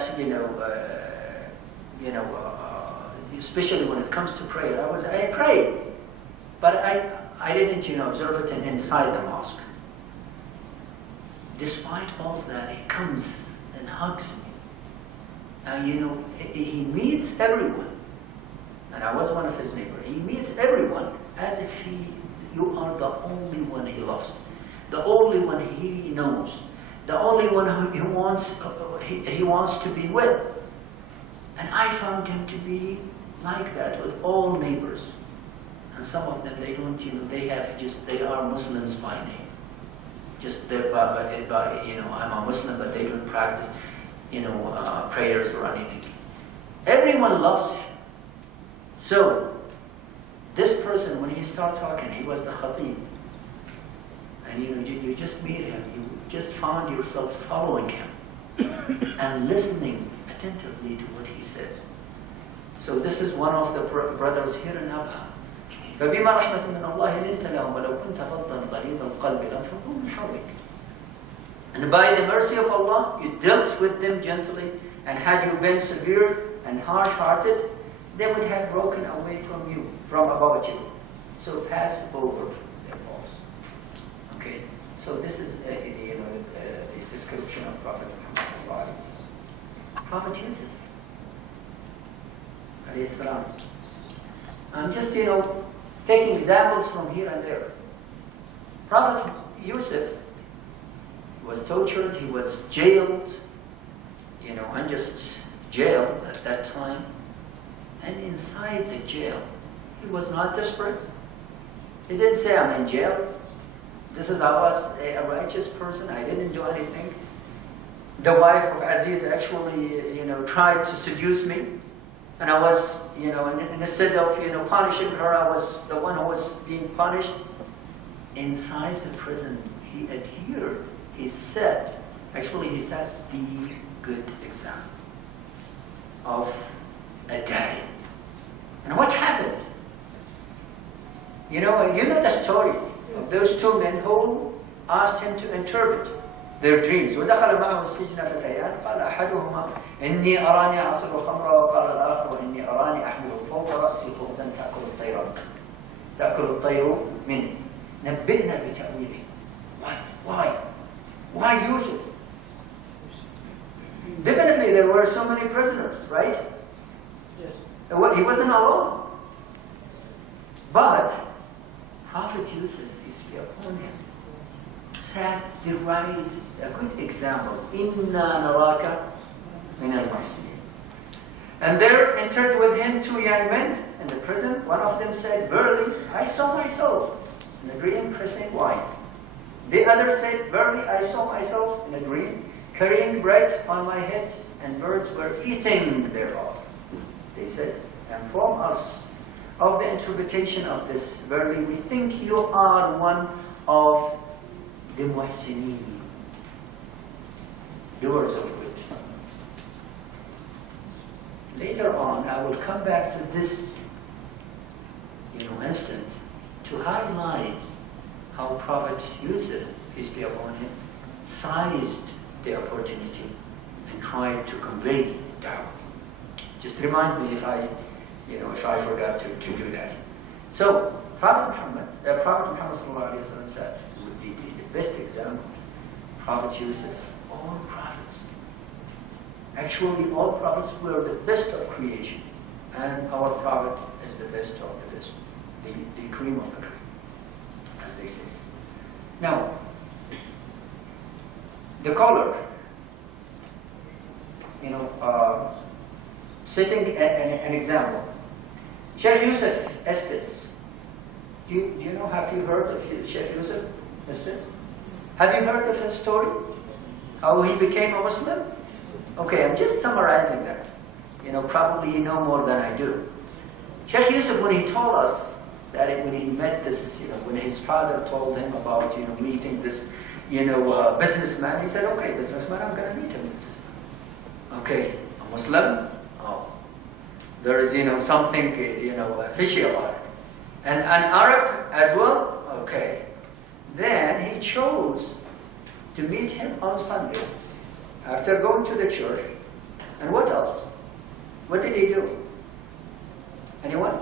especially when it comes to prayer. I prayed, but I didn't, observe it inside the mosque. Despite all of that, he comes and hugs me. He meets everyone, and I was one of his neighbors. He meets everyone as if you are the only one he loves, the only one he knows, the only one who he wants to be with. And I found him to be like that with all neighbors. And some of them, they don't, they are Muslims by name. Just they're I'm a Muslim, but they don't practice, prayers or anything. Everyone loves him. So, this person, when he started talking, he was the khatib. And you just meet him, you just found yourself following him and listening attentively to what he says. So this is one of the brothers here in Abha. فبما رحمة من الله لنت لهم ولو كنت فظا غليظ القلب لانفضوا من حولك. And by the mercy of Allah, you dealt with them gently, and had you been severe and harsh-hearted, they would have broken away from about you. So pass over their faults. Okay. So this is the description of Prophet Muhammad. Prophet Yusuf, alayhi salam. I'm just taking examples from here and there. Prophet Yusuf was tortured. He was jailed. Unjust jail at that time. And inside the jail, he was not desperate. He didn't say, I'm in jail. I was a righteous person. I didn't do anything. The wife of Aziz actually, tried to seduce me. And I was, instead of, punishing her, I was the one who was being punished. Inside the prison, he adhered. He set the good example of a da'i. And what happened? You know the story of those two men who asked him to interpret their dreams. وَدَخَلَ مَعَهُ السِّجْنَ فَتَيَانِ قَالَ أَحَدُهُمَا إِنِّي أَرَانِي أَعْصِرُ خَمْرًا وَقَالَ الْآخَرُ إِنِّي أَرَانِي أَحْمِلُ فَوْقَ رَأْسِي خُبْزًا تَأْكُلُ الطَّيْرُ مِنْهُ نَبِّئْنَا بِتَأْوِيلِهِ. What? Why Yusuf? Definitely there were so many prisoners, right? Yes. He wasn't alone. But Prophet Yusuf, peace be upon him, set a good example. Inna naraka min al-muhsinin. And there entered with him two young men in the prison. One of them said, verily, I saw myself in a dream pressing wine. The other said, verily, I saw myself in a dream carrying bread on my head, and birds were eating thereof. They said, and from us, of the interpretation of this, verily, we think you are one of the muhsinin, doers of good. Later on, I will come back to this, instant to highlight how Prophet Yusuf, peace be upon him, seized the opportunity and tried to convey da'wah. Just remind me if I forgot to do that. So, Prophet Muhammad sallallahu alaihi wasallam said, would be the best example. Prophet Yusuf, all prophets. Actually, all prophets were the best of creation. and our Prophet is the best of the best, the cream of the cream, as they say. Now, the caller, setting an example. Sheikh Yusuf Estes. Do you know, have you heard of Sheikh Yusuf Estes? Have you heard of his story? How he became a Muslim? Okay, I'm just summarizing that. Probably you know more than I do. Sheikh Yusuf, when he told us that when he met this, when his father told him about, meeting this, businessman, he said, okay, businessman, I'm going to meet him. Okay, a Muslim? Oh. There is, something, fishy about it. And an Arab as well? Okay. Then he chose to meet him on Sunday after going to the church. And what else? What did he do? Anyone?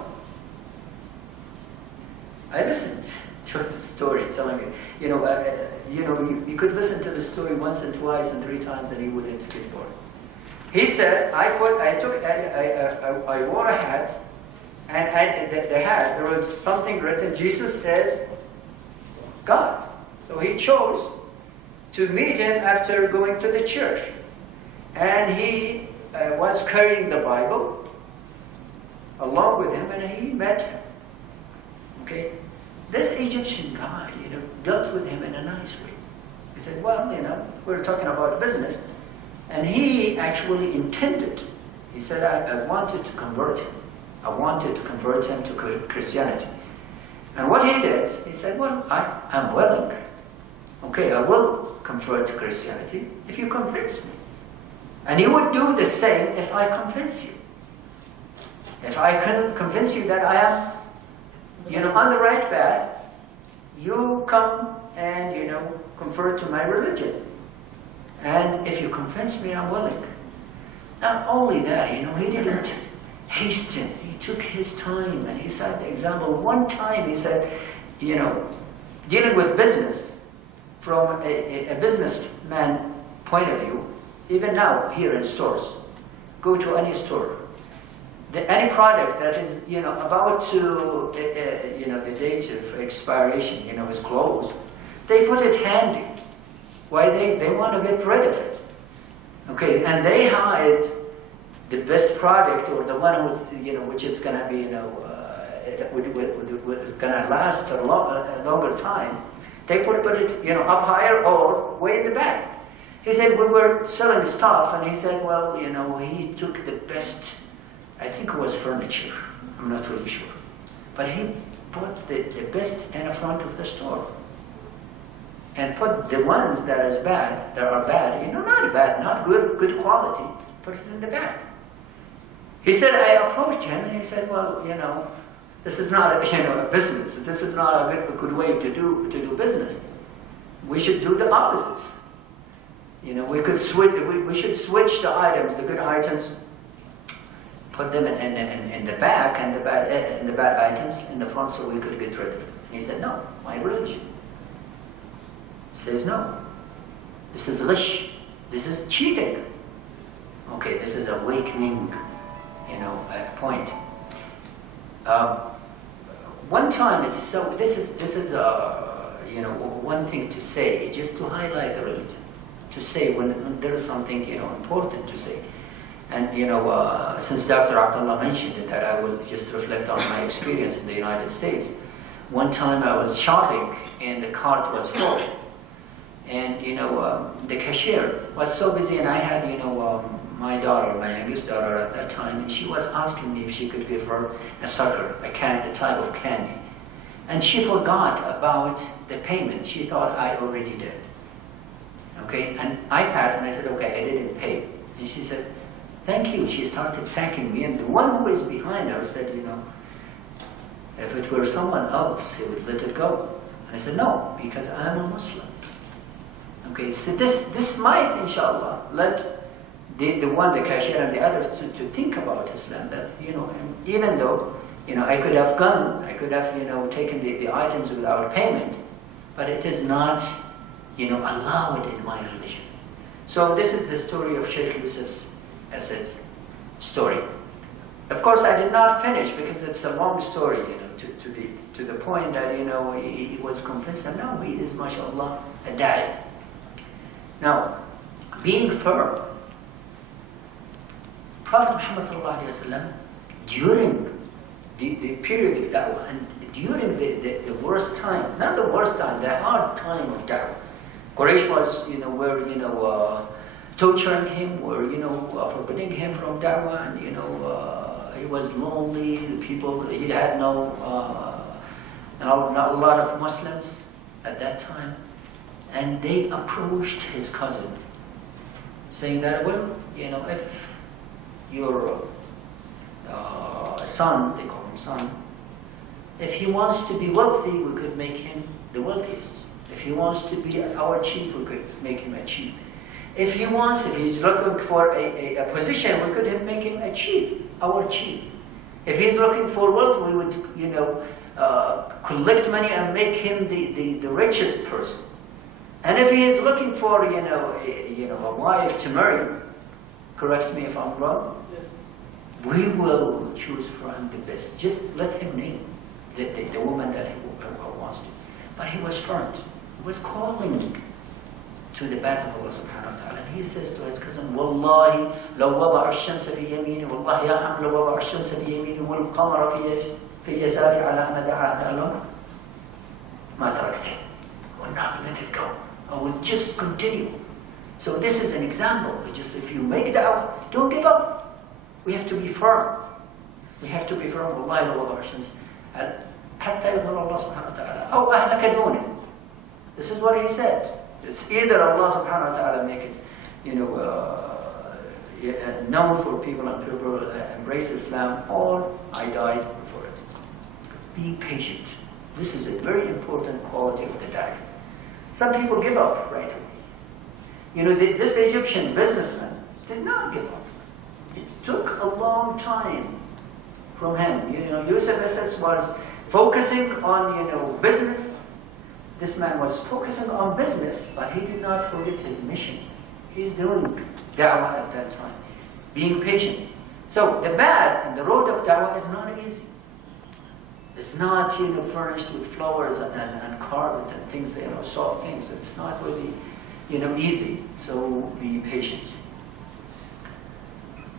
I listened to the story telling me, you could listen to the story once and twice and 3 times and you wouldn't get bored. He said, I wore a hat, and the hat, there was something written, Jesus is God. So he chose to meet him after going to the church. And he was carrying the Bible along with him, and he met him. Okay? This Egyptian guy, dealt with him in a nice way. He said, well, we're talking about business. And he actually intended, he said, I wanted to convert him. I wanted to convert him to Christianity. And what he did, he said, well, I'm willing. Okay, I will convert to Christianity if you convince me. And he would do the same if I convince you. If I can convince you that I am, on the right path, you come and, convert to my religion. And if you convince me, I'm willing. Not only that, he didn't hasten. He took his time, and he said, for example, one time he said, dealing with business from a businessman point of view, even now here in stores, go to any store, any product that is, about to, the date of expiration, is closed, they put it handy. Why? They want to get rid of it. Okay, and they hide the best product, or the one who's, which is going to be, is going to last a longer time. They put it, up higher or way in the back. He said, we were selling stuff, and he said, well, he took the best, I think it was furniture. I'm not really sure. But he put the best in the front of the store. And put the ones that are bad, not bad, not good quality, put it in the back. He said, I approached him, and he said, well, this is not a business. This is not a good way to do business. We should do the opposites. We could switch. We should switch the items, the good items, put them in the back, and the bad items in the front, so we could get rid of them. And he said, no, my religion says no. This is ghish. This is cheating. Okay, this is awakening, point. One time, this is one thing to say, just to highlight the religion, to say when there is something important to say. And since Dr. Abdullah mentioned it, that I will just reflect on my experience in the United States. One time I was shopping and the cart was full. And, the cashier was so busy, and I had, my daughter, my youngest daughter at that time, and she was asking me if she could give her a sucker, a type of candy. And she forgot about the payment. She thought I already did. Okay, and I passed, and I said, okay, I didn't pay. And she said, thank you. She started thanking me, and the one who was behind her said, if it were someone else, he would let it go. And I said, no, because I'm a Muslim. Okay, so this might, inshallah, let the cashier and the others to think about Islam, that, even though, I could have taken the items without payment, but it is not, allowed in my religion. So this is the story of Sheikh Yusuf's story. Of course, I did not finish because it's a long story, you know, to the point that, you know, he was convinced that now he is, mashallah, a da'i. Now, being firm, Prophet Muhammad sallallahu alaihi wasallam, during the period of da'wah and during the worst time, not the worst time, the hard time of da'wah, Quraysh was, you know, were, you know, torturing him, were, you know, forbidding him from da'wah, and, you know, he was lonely, the people, he had not a lot of Muslims at that time. And they approached his cousin, saying that, well, you know, if your son, they call him son, if he wants to be wealthy, we could make him the wealthiest. If he wants to be our chief, we could make him a chief. If he's looking for a position, we could make him a chief, our chief. If he's looking for wealth, we would, you know, collect money and make him the richest person. And if he is looking for, you know, a wife to marry, correct me if I'm wrong, we will choose for him the best. Just let him name the woman that he wants to. But he was firm. He was calling to the path of Allah subhanahu wa ta'ala. And he says to his cousin, Wallahi, لو وضع الشمس في يميني, والله يا عم لو وضع الشمس في يميني والقمر في يساري على أن دعا هذا الأمر ما تركته. I will not let it go. I will just continue. So this is an example. Just if you make da'wah, don't give up. We have to be firm. We have to be firm. والله لو وضع الشمس حتى يظهر الله سبحانه وتعالى أو أهلك دونه. This is what he said. It's either Allah subhanahu wa ta'ala make it, you know, known for people and people embrace Islam, or I die for it. Be patient. This is a very important quality of the da'i. Some people give up right away. You know, this Egyptian businessman did not give up. It took a long time from him. You know, Yusuf was focusing on, you know, business. This man was focusing on business, but he did not forget his mission. He's doing da'wah at that time, being patient. So the path and the road of da'wah is not easy. It's not, you know, furnished with flowers and carpet and things, you know, soft things. It's not really, you know, easy. So be patient.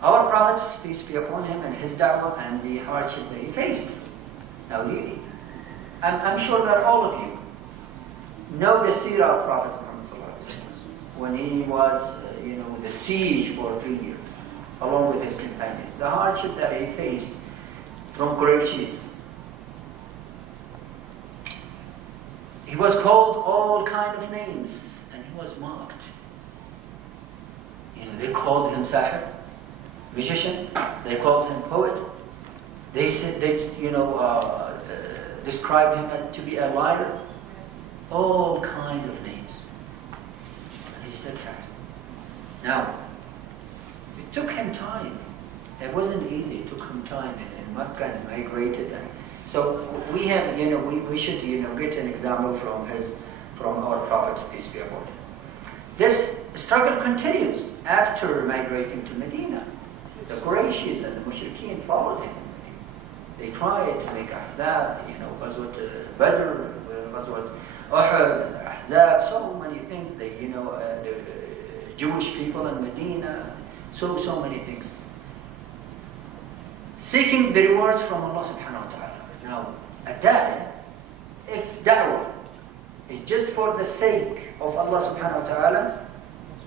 Our Prophet, peace be upon him, and his da'wah and the hardship that he faced. Now, I'm sure that all of you know the seerah of Prophet Muhammad when he was, you know, the siege for 3 years, along with his companions. The hardship that he faced from Qurayshis. He was called all kind of names, and he was mocked. You know, they called him sahir, magician. They called him poet. They said described him to be a liar. All kind of names. And he stood fast. Now, it took him time. It wasn't easy. It took him time in Mecca and migrated. And so we have, you know, we should, you know, get an example from our Prophet, peace be upon him. This struggle continues after migrating to Medina. The Qurayshis and the Mushrikeen followed him. They tried to make Ahzab, you know, Ghazwat Badr, Ghazwat Uhud, Ahzab, so many things. They, you know, the Jewish people in Medina, so many things. Seeking the rewards from Allah subhanahu wa ta'ala. Now, a da'i, if da'wah is just for the sake of Allah subhanahu wa ta'ala,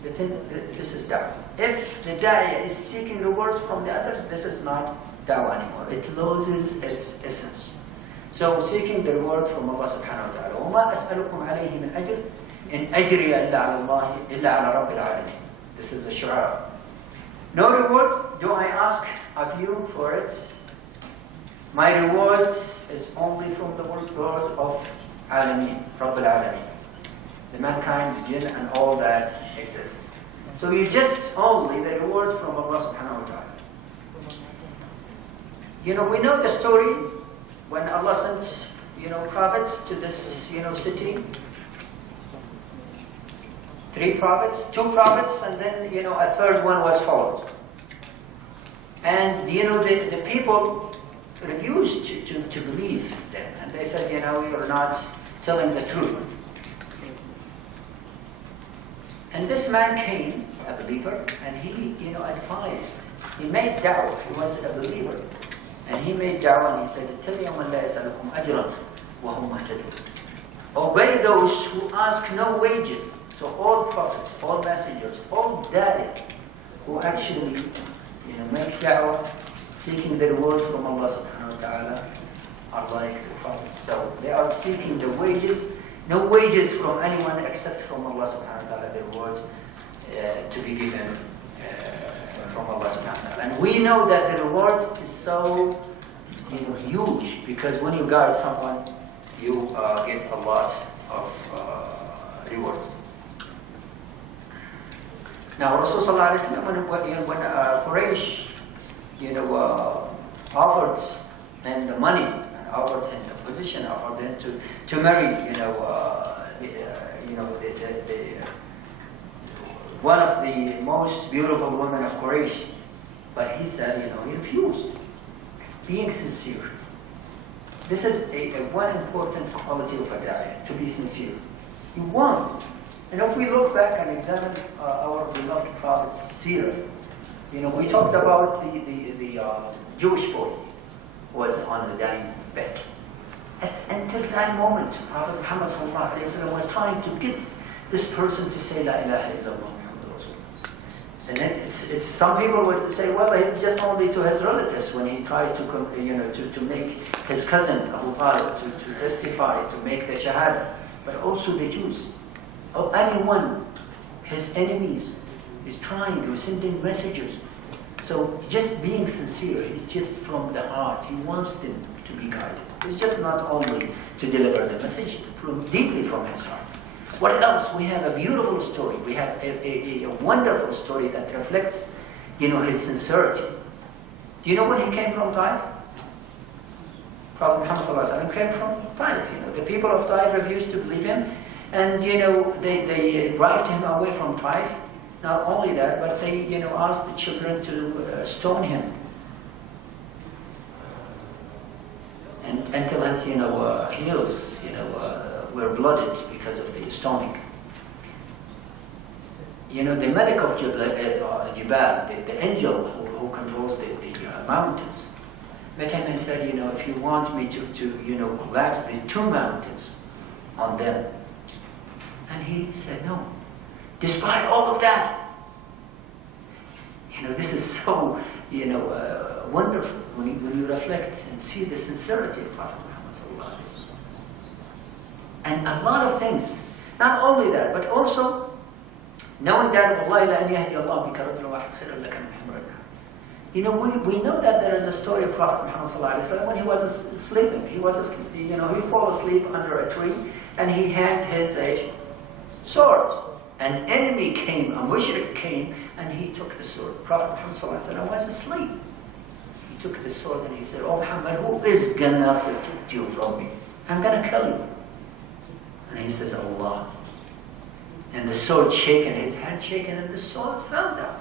this is da'wah. If the da'i is seeking rewards from the others, this is not da'wah anymore. It loses its essence. So seeking the reward from Allah subhanahu wa ta'ala. وَمَا أَسْأَلُكُمْ عَلَيْهِ مِنْ أَجْرٍ إِنْ أَجْرِيَ إِلَّا عَلَى اللَّهِ إِلَّا عَلَى رَبِّ الْعَالَمِينَ. This is a shu'ara. No reward do I ask of you for it. My reward is only from the word of Alameen, Rabb al-Alameen. The mankind, the jinn, and all that exists. So you just only the reward from Allah subhanahu wa ta'ala. You know, we know the story when Allah sent, you know, prophets to this, you know, city. 3 prophets, 2 prophets, and then, you know, a third one was followed. And the people refused to believe them. And they said, you're not telling the truth. And this man came, a believer, and he, advised. He made da'wah. He was a believer. And he made da'wah and he said, اتَّبِعُوا مَنْ لَا يَسْأَلُكُمْ أَجْرًا وَهُمْ مُهْتَدُونَ. Obey those who ask no wages. So all prophets, all messengers, all da'is who actually make da'wah, seeking the reward from Allah subhanahu wa ta'ala, are like the prophets. So they are seeking the wages, no wages from anyone except from Allah subhanahu wa ta'ala, the rewards to be given from Allah subhanahu wa ta'ala. And we know that the reward is so huge, because when you guide someone, you get a lot of reward. Now, Rasulullah when Quraysh, offered them the money and offered them the position, offered them to marry, one of the most beautiful women of Quraysh, but he said, he refused. Being sincere. This is one important quality of a da'iyah, to be sincere. You want. And if we look back and examine our beloved Prophet's seerah, we talked about the Jewish boy who was on the dying bed. Until that moment, Prophet Muhammad was trying to get this person to say La ilaha illallah Muhammad Rasulullah. And then some people would say, well, it's just only to his relatives when he tried to make his cousin Abu Talib to testify, to make the shahada, but also the Jews. Or anyone, his enemies, is trying to send in messages. So just being sincere is just from the heart. He wants them to be guided. It's just not only to deliver the message deeply from his heart. What else? We have a beautiful story. We have a wonderful story that reflects, his sincerity. Do you know when he came from Taif? Prophet Muhammad came from Taif. The people of Taif refused to believe him. And, they drive him away from Taif. Not only that, but they, asked the children to stone him. And until his, heels, were blooded because of the stoning. The Malik of Jibal, the angel who controls the mountains, met him and said, if you want me to collapse these two mountains on them. And he said, no. Despite all of that, this is so, wonderful when you reflect and see the sincerity of Prophet Muhammad sallallahu alaihi wasallam. And a lot of things. Not only that, but also knowing that we know that there is a story of Prophet Muhammad sallallahu alaihi wasallam when he was sleeping. He fell asleep under a tree, and he had his sword. An enemy came, a mushrik came, and he took the sword. Prophet Muhammad ﷺ was asleep. He took the sword and he said, oh Muhammad, who is gonna protect you from me? I'm gonna kill you. And he says, Allah. And the sword shaken, his hand shaken, and the sword fell down.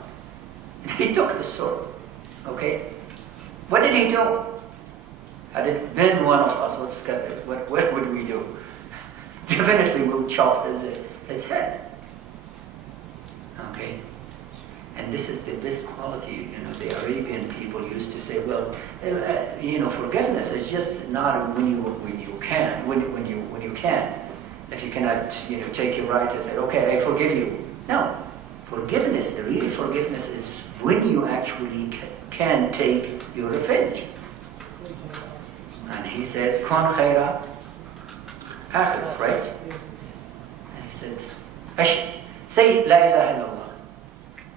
And he took the sword. Okay? What did he do? Had it been one of us, what would we do? Definitely we would chop his head. Okay? And this is the best quality, the Arabian people used to say, well, forgiveness is just not when you can, when you can't. If you cannot, take your right and say, okay, I forgive you. No. Forgiveness, the real forgiveness is when you actually can take your revenge. And he says, Kun khaira akhir, right? And he said, say La ilaha illallah.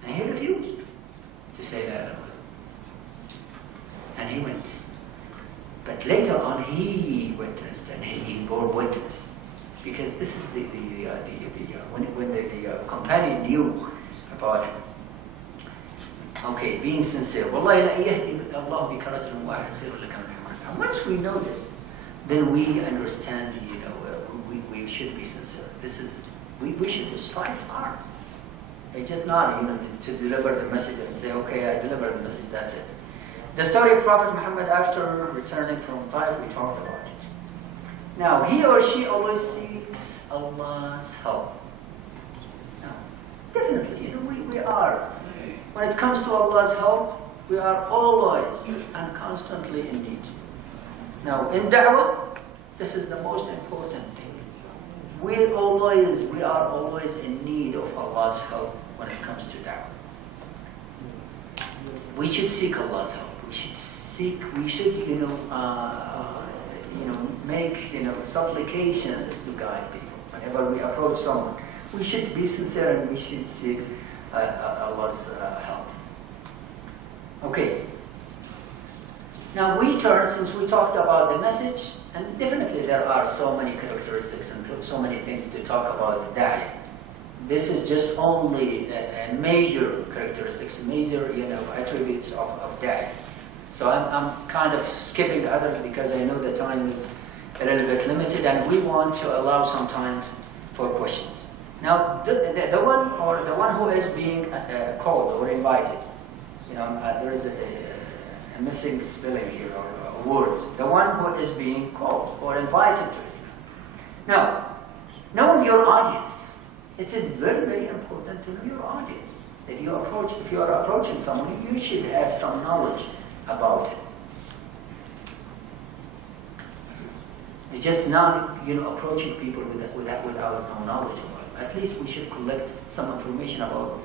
And he refused to say La ilaha illallah. And he went. But later on he witnessed and he bore witness. Because this is when the companion knew about him. Okay, being sincere. Wallahi la yahdi Allah bika rajulan wahid khayrun laka min humrin. And once we know this, then we understand, we should be sincere. This is, we should strive hard. It's just not, to deliver the message and say, okay, I delivered the message, that's it. The story of Prophet Muhammad after returning from Taif, we talked about it. Now, he or she always seeks Allah's help. Now, definitely, we are. When it comes to Allah's help, we are always and constantly in need. Now, in da'wah, this is the most important thing. We are always in need of Allah's help when it comes to da'wah. We should seek Allah's help. We should make, supplications to guide people. Whenever we approach someone, we should be sincere and we should seek Allah's help. Okay. Now since we talked about the message, and definitely there are so many characteristics and so many things to talk about the da'iyah. This is just only a major characteristics, major attributes of da'iyah. So I'm kind of skipping the others because I know the time is a little bit limited and we want to allow some time for questions. Now the one who is being called or invited, there is a missing spelling here or a word. The one who is being called or invited to Islam. Now, knowing your audience, it is very, very important to know your audience. If you are approaching someone, you should have some knowledge about it. It's just not, approaching people without no knowledge about it. At least we should collect some information about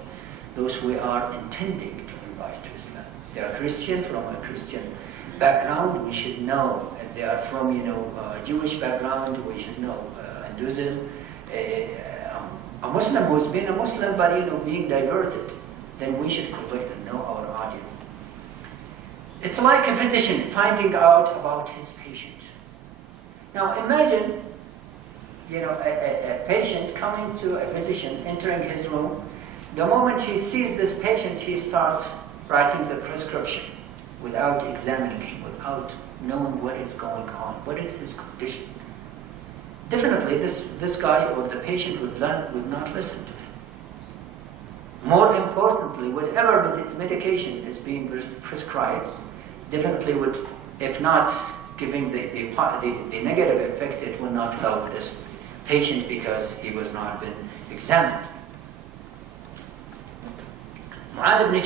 those we are intending to invite to Islam. They are Christian, from a Christian background, we should know. If they are from, Jewish background, we should know. Hinduism, a Muslim who's been a Muslim but being diverted, then we should collect and know our audience. It's like a physician finding out about his patient. Now imagine, a patient coming to a physician, entering his room. The moment he sees this patient, he starts writing the prescription without examining him, without knowing what is going on, what is his condition. Definitely, this guy or the patient would not listen to him. More importantly, whatever medication is being prescribed, definitely would, if not giving the negative effect, it will not help this patient because he was not been examined. Mu'adh ibn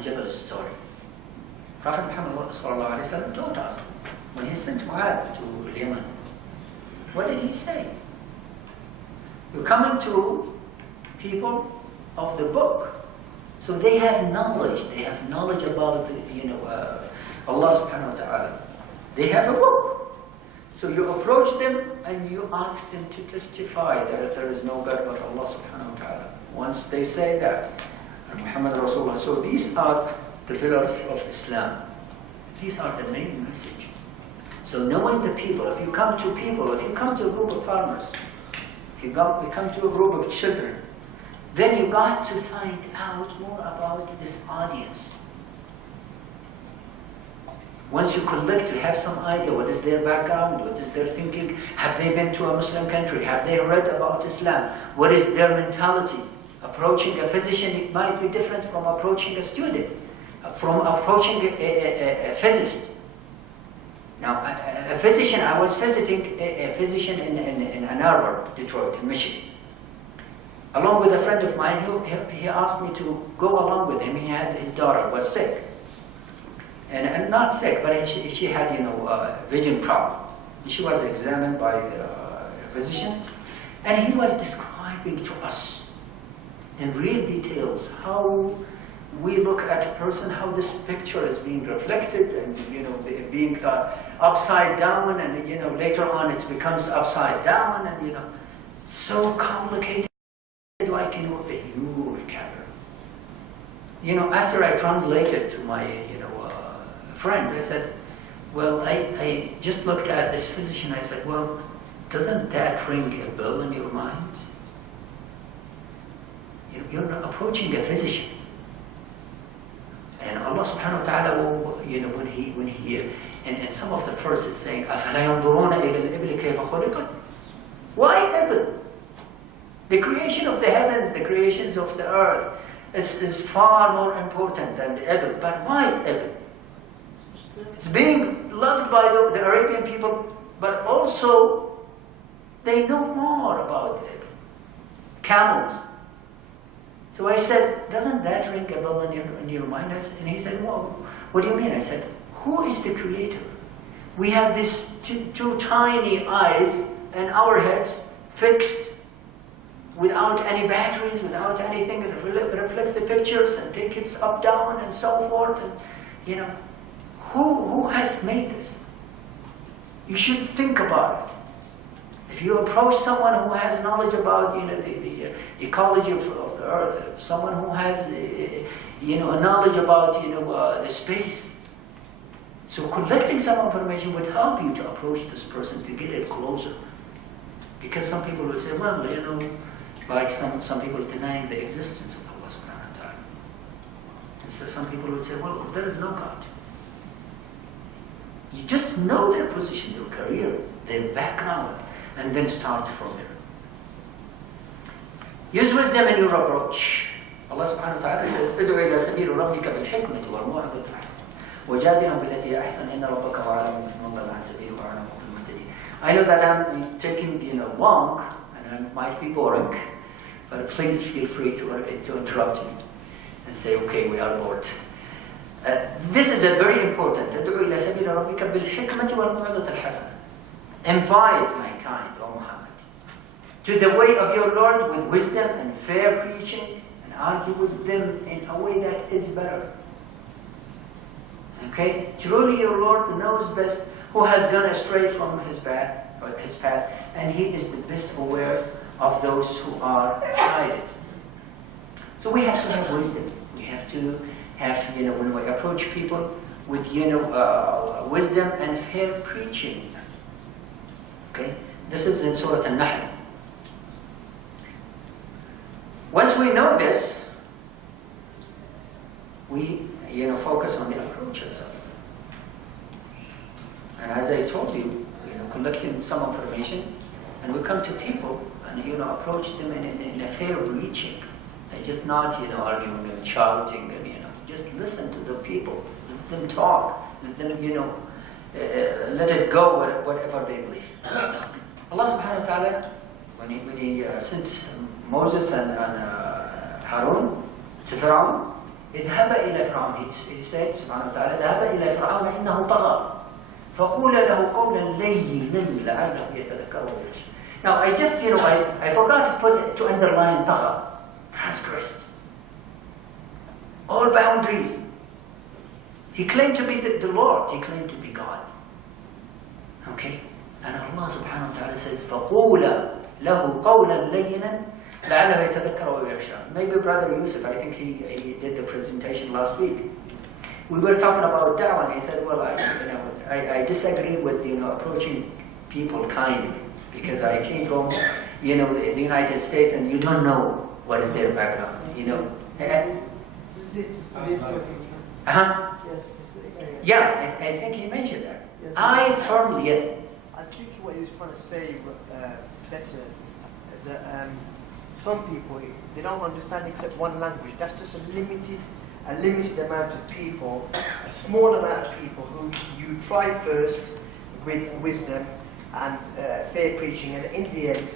Jabal's story. Prophet Muhammad ﷺ told us when he sent Mu'adh to Yemen. What did he say? You're coming to people of the book, so they have knowledge. They have knowledge about Allah subhanahu wa ta'ala. They have a book. So you approach them and you ask them to testify that there is no God but Allah subhanahu wa ta'ala. Once they say that, and Muhammad Rasulullah, so these are the pillars of Islam. These are the main message. So knowing the people, if you come to a group of farmers, if you come to a group of children, then you got to find out more about this audience. Once you collect, you have some idea what is their background, what is their thinking, have they been to a Muslim country, have they read about Islam, what is their mentality. Approaching a physician, it might be different from approaching a student, from approaching a physicist. Now, a physician, I was visiting a physician in Ann Arbor, Detroit, in Michigan. Along with a friend of mine, he asked me to go along with him. He had, his daughter was sick. And not sick, but she had, vision problem. She was examined by a physician, and he was describing to us in real details how we look at a person, how this picture is being reflected and, being upside down, and, later on it becomes upside down, and, so complicated, like, a Yule calendar. After I translated to my, friend, I said, well, I just looked at this physician, I said, well, doesn't that ring a bell in your mind? You're approaching a physician. And Allah subhanahu wa ta'ala, when he and some of the verses saying, أَفَلَا يَنْظُرُونَ إِلَى الْإِبْلِ كَيْفَ خُلِقَتْ? Why Ibn? The creation of the heavens, the creations of the earth, is far more important than the Ibn. But why Ibn? It's being loved by the Arabian people, but also they know more about it. Camels. So I said, doesn't that ring a bell in your mind? And he said, well, what do you mean? I said, who is the creator? We have these two tiny eyes and our heads fixed without any batteries, without anything that reflect the pictures and take it up, down, and so forth. And, you know, who has made this? You should think about it. If you approach someone who has knowledge about, you know, the ecology of the earth, someone who has, you know, a knowledge about, you know, the space. So collecting some information would help you to approach this person to get it closer. Because some people would say, well, you know, like some people denying the existence of Allah subhanahu wa ta'ala. And so some people would say, well, there is no God. You just know their position, their career, their background, and then start from there. Use wisdom in your approach. Allah subhanahu wa ta'ala says, ادعو إلى سبيل ربك بالحكمة والموعظة الحسنة وجادلهم بالتي هي أحسن إن ربك هو أعلم بمن ضل عن سبيله وأعلم بالمهتدين. I know that I'm taking, you know, long, and I might be boring, but please feel free to interrupt me and say, okay, we are bored. This is a very important. ادعو إلى سبيل ربك بالحكمة والموعظة الحسنة. Invite mankind, O Muhammad, to the way of your Lord with wisdom and fair preaching, and argue with them in a way that is better. Okay? Truly your Lord knows best who has gone astray from his path, and he is the best aware of those who are guided. So we have to have wisdom. We have to have, you know, when we approach people with, you know, wisdom and fair preaching. Okay? This is in Surah Al-Nahl. Once we know this, we, you know, focus on the approach itself. And as I told you, you know, collecting some information, and we come to people and, you know, approach them in a fair preaching, and just not, you know, arguing and shouting, and, you know, just listen to the people, let them talk, let them, you know, let it go, whatever they believe. Allah subhanahu wa ta'ala, when he sent Moses and Harun to Fir'aun, اذهب إلى فرعون. He said, subhanahu wa ta'ala, اذهب إلى فرعون إنه طغى فقول له قولا لينا لعله يتذكر ويخشى. Now I just, you know, I forgot to underline طغى, transgressed. All boundaries. He claimed to be the Lord. He claimed to be God. Okay? And Allah subhanahu wa ta'ala says, فَقُولَ لَهُ قَوْلًا لَيِّنًا لَعَلَّهُ يَتَذَكَّرُ وَيَخْشَى. Maybe Brother Yusuf, I think he did the presentation last week. We were talking about da'wah, and he said, well, I disagree with, you know, approaching people kindly, because I came from, you know, the United States, and you don't know what is their background, you know. Uh-huh. Yeah, I think he mentioned that. Yes. I firmly, yes. I think what he was trying to say better, that some people, they don't understand except one language. That's just a limited amount of people, a small amount of people who you try first with wisdom and fair preaching, and in the end,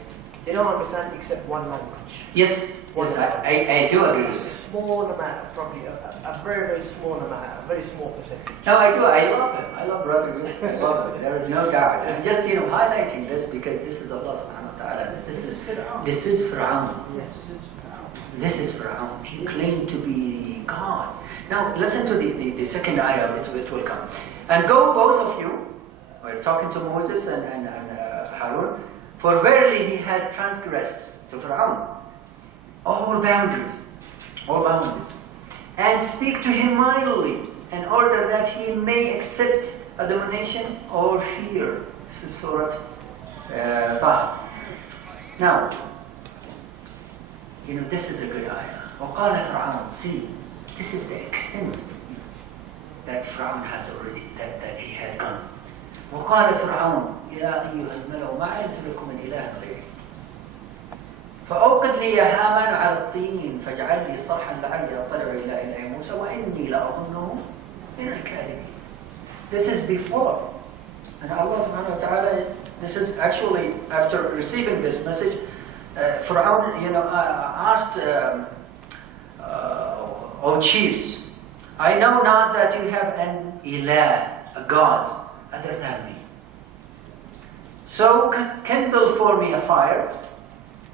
they don't understand except one language. Yes, yes, I do agree. It's a small amount, probably a very, very small amount, a very small percentage. No, I do. I love him. I love Brother Yusuf. I love him. There is no doubt. I'm just, you know, highlighting this because this is Allah subhanahu wa ta'ala. This is Fir'aun. Yes, this is Fir'aun. This is Fir'aun. He claimed to be God. Now, listen to the second ayah which will come. And go, both of you, we're talking to Moses and Harun, for verily he has transgressed to Fir'aun all boundaries, and speak to him mildly, in order that he may accept admonition or fear. This is Surah Taha. Now, you know, this is a good ayah. وَقَالَ فِرْعَوْنُ. See, this is the extent that Fir'aun has already, that he had gone. وَقَالَ فِرْعَوْنُ يَا أَيُّهَا الْمَلَأُ مَا عَلِمْتُ لَكُمْ مِنْ إِلَهٍ غَيْرِي فأوقد لي يا هامان على الطين فاجعل لي صرحا لعلي أطلع إلى إله موسى وإني لأظنه من الكاذبين. This is before. And Allah subhanahu wa ta'ala, this is actually after receiving this message, Fir'aun, asked, O chiefs, I know not that you have an ilah, a god, other than me. So kindle for me a fire,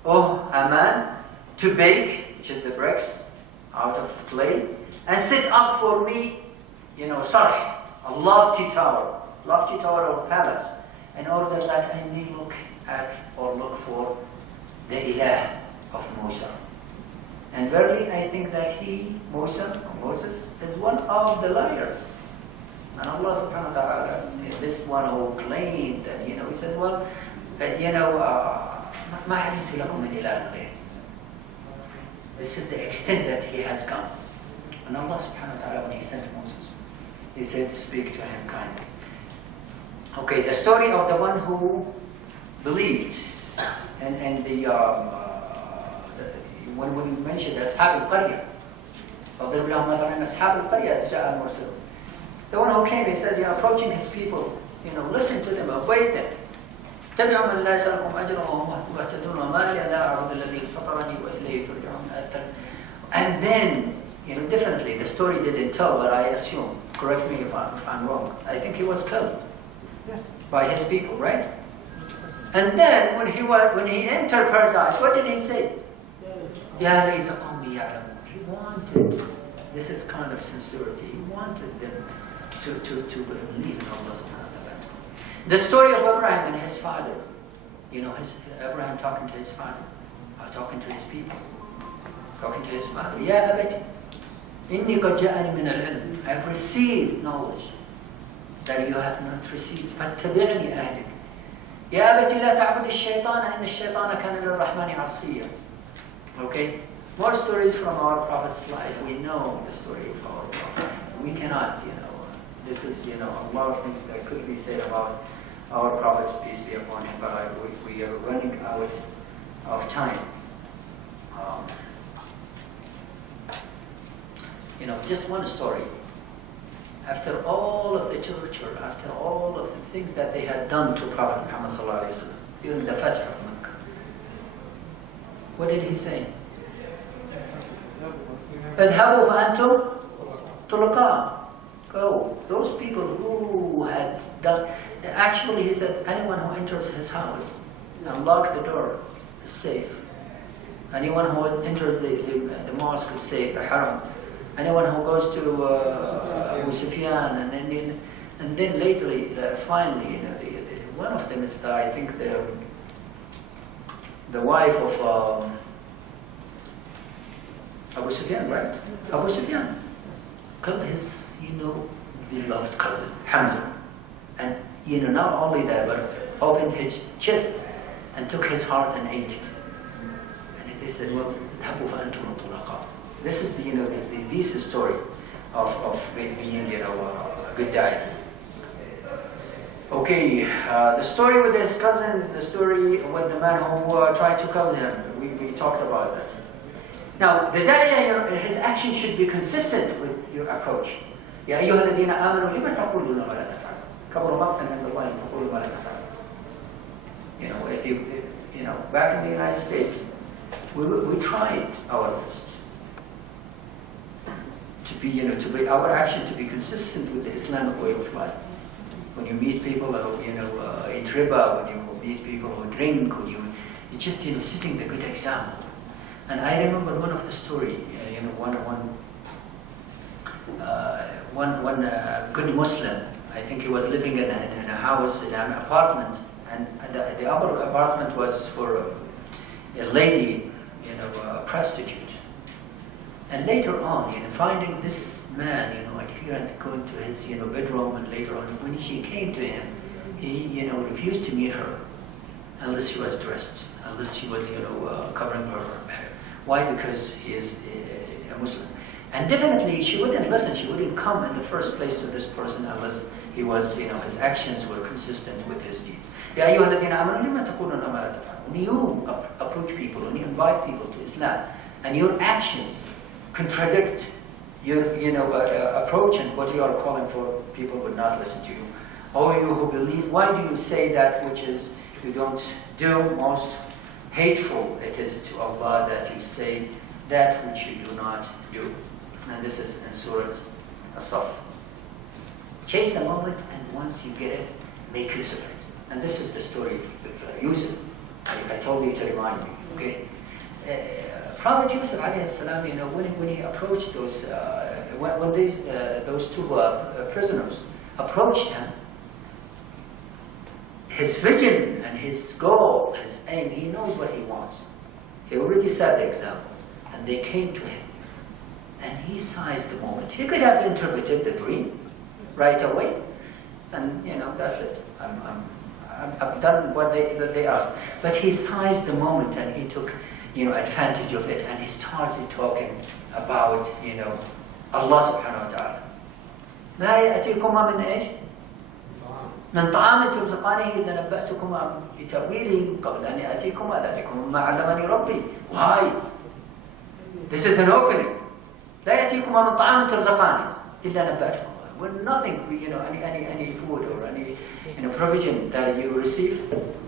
O Haman, to bake, which is the bricks, out of clay, and set up for me, sarh, a lofty tower of a palace, in order that I may look at or look for the ilah of Musa. And verily I think that Moses, is one of the liars. And Allah subhanahu wa ta'ala, this one who claimed that, he says, well, ما علمت لكم من إله غير. This is the extent that he has gone. And Allah subhanahu wa ta'ala, when he sent Moses, he said to speak to him kindly. Okay, the story of the one who believed, and when we mentioned أصحاب القرية, فضرب لهم مثلا أصحاب القرية جاء المرسلون. The one who came, he said, approaching his people, listen to them, obey them. تبعوا من لا يسألكم أجرا وهم مهتدون وما لي لا أعبد الذي فطرني وإليه ترجعون. And then, definitely the story didn't tell, but I assume, correct me if I'm wrong, I think he was killed by his people, right? And then when he entered paradise, what did he say? يا ليت قومي يعلمون. He wanted, this is kind of sincerity, he wanted them to believe in Allah subhanahu wa ta'ala. The story of Abraham and his father, Abraham talking to his father, talking to his people, talking to his father. يا أبتي إني قد جاءني من العلم. I have received knowledge that you have not received. فاتبعني أهدك. يا أبتي لا تعبد الشيطان إن الشيطان كان للرحمن عصيا. Okay? More stories from our Prophet's life. We know the story of our Prophet. We cannot, this is, a lot of things that could be said about our Prophet, peace be upon him, but we are running out of time. Just one story. After all of the torture, after all of the things that they had done to Prophet Muhammad sallallahu alaihi wasallam during the Fatih of Makkah, what did he say? اذهبوا فأنتم طلقاء. Go. Those people who had done, actually he said, anyone who enters his house and lock the door is safe. Anyone who enters the mosque is safe, the haram. Anyone who goes to Abu Sufyan, and then lately, finally, one of them is, I think, the wife of Abu Sufyan, right? Abu Sufyan killed his, beloved cousin, Hamza. And, not only that, but opened his chest and took his heart and ate it. And they said, well, this is the piece story of being, a good guy. Okay, the story with his cousins, the story with the man who tried to kill him, we talked about that. Now, the da'iyah, his action should be consistent with your approach. يا أيها الذين آمنوا لما تقولون ما لا تفعلون كبر مقتا عند الله أن تقولوا ما لا تفعلون. If back in the United States, we tried our best to be our action to be consistent with the Islamic way of life. When you meet people who eat riba, when you meet people who drink, when you just setting the good example. And I remember one of the story, one good Muslim, I think he was living in a house, in an apartment, and the upper apartment was for a lady, a prostitute. And later on, finding this man, adherent, going to his, bedroom, and later on, when she came to him, he, refused to meet her unless she was dressed, unless she was, covering her hair. Why? Because he is a Muslim. And definitely she wouldn't listen, she wouldn't come in the first place to this person unless he was, his actions were consistent with his deeds. يا أيها الذين آمنوا لما تقولون ما لا تفعلون. When you approach people, when you invite people to Islam, and your actions contradict your approach and what you are calling for, people would not listen to you. O you who believe, why do you say that which is you don't do? Most hateful it is to Allah that you say that which you do not do. And this is in Surah الصفحة. Chase the moment, and once you get it, make use of it. And this is the story of Yusuf. I told you to remind me. Okay. Prophet Yusuf alayhi salam, when he approached those two prisoners approached him, his vision and his goal, his aim, he knows what he wants. He already set the example, and they came to him, and he seized the moment. He could have interpreted the dream right away, and that's it. I've done what they asked, but he seized the moment, and he took advantage of it, and he started talking about Allah subhanahu wa ta'ala. ما يأتيكما من إيش؟ من طعام ترزقانه إلا نبأتكما بتأويله قبل أن يأتيكما ذلكم ما علمني ربي. Why? This is an opening. لا يأتيكما من طعام ترزقانه إلا نبأتكما. When nothing, any food or any provision that you receive,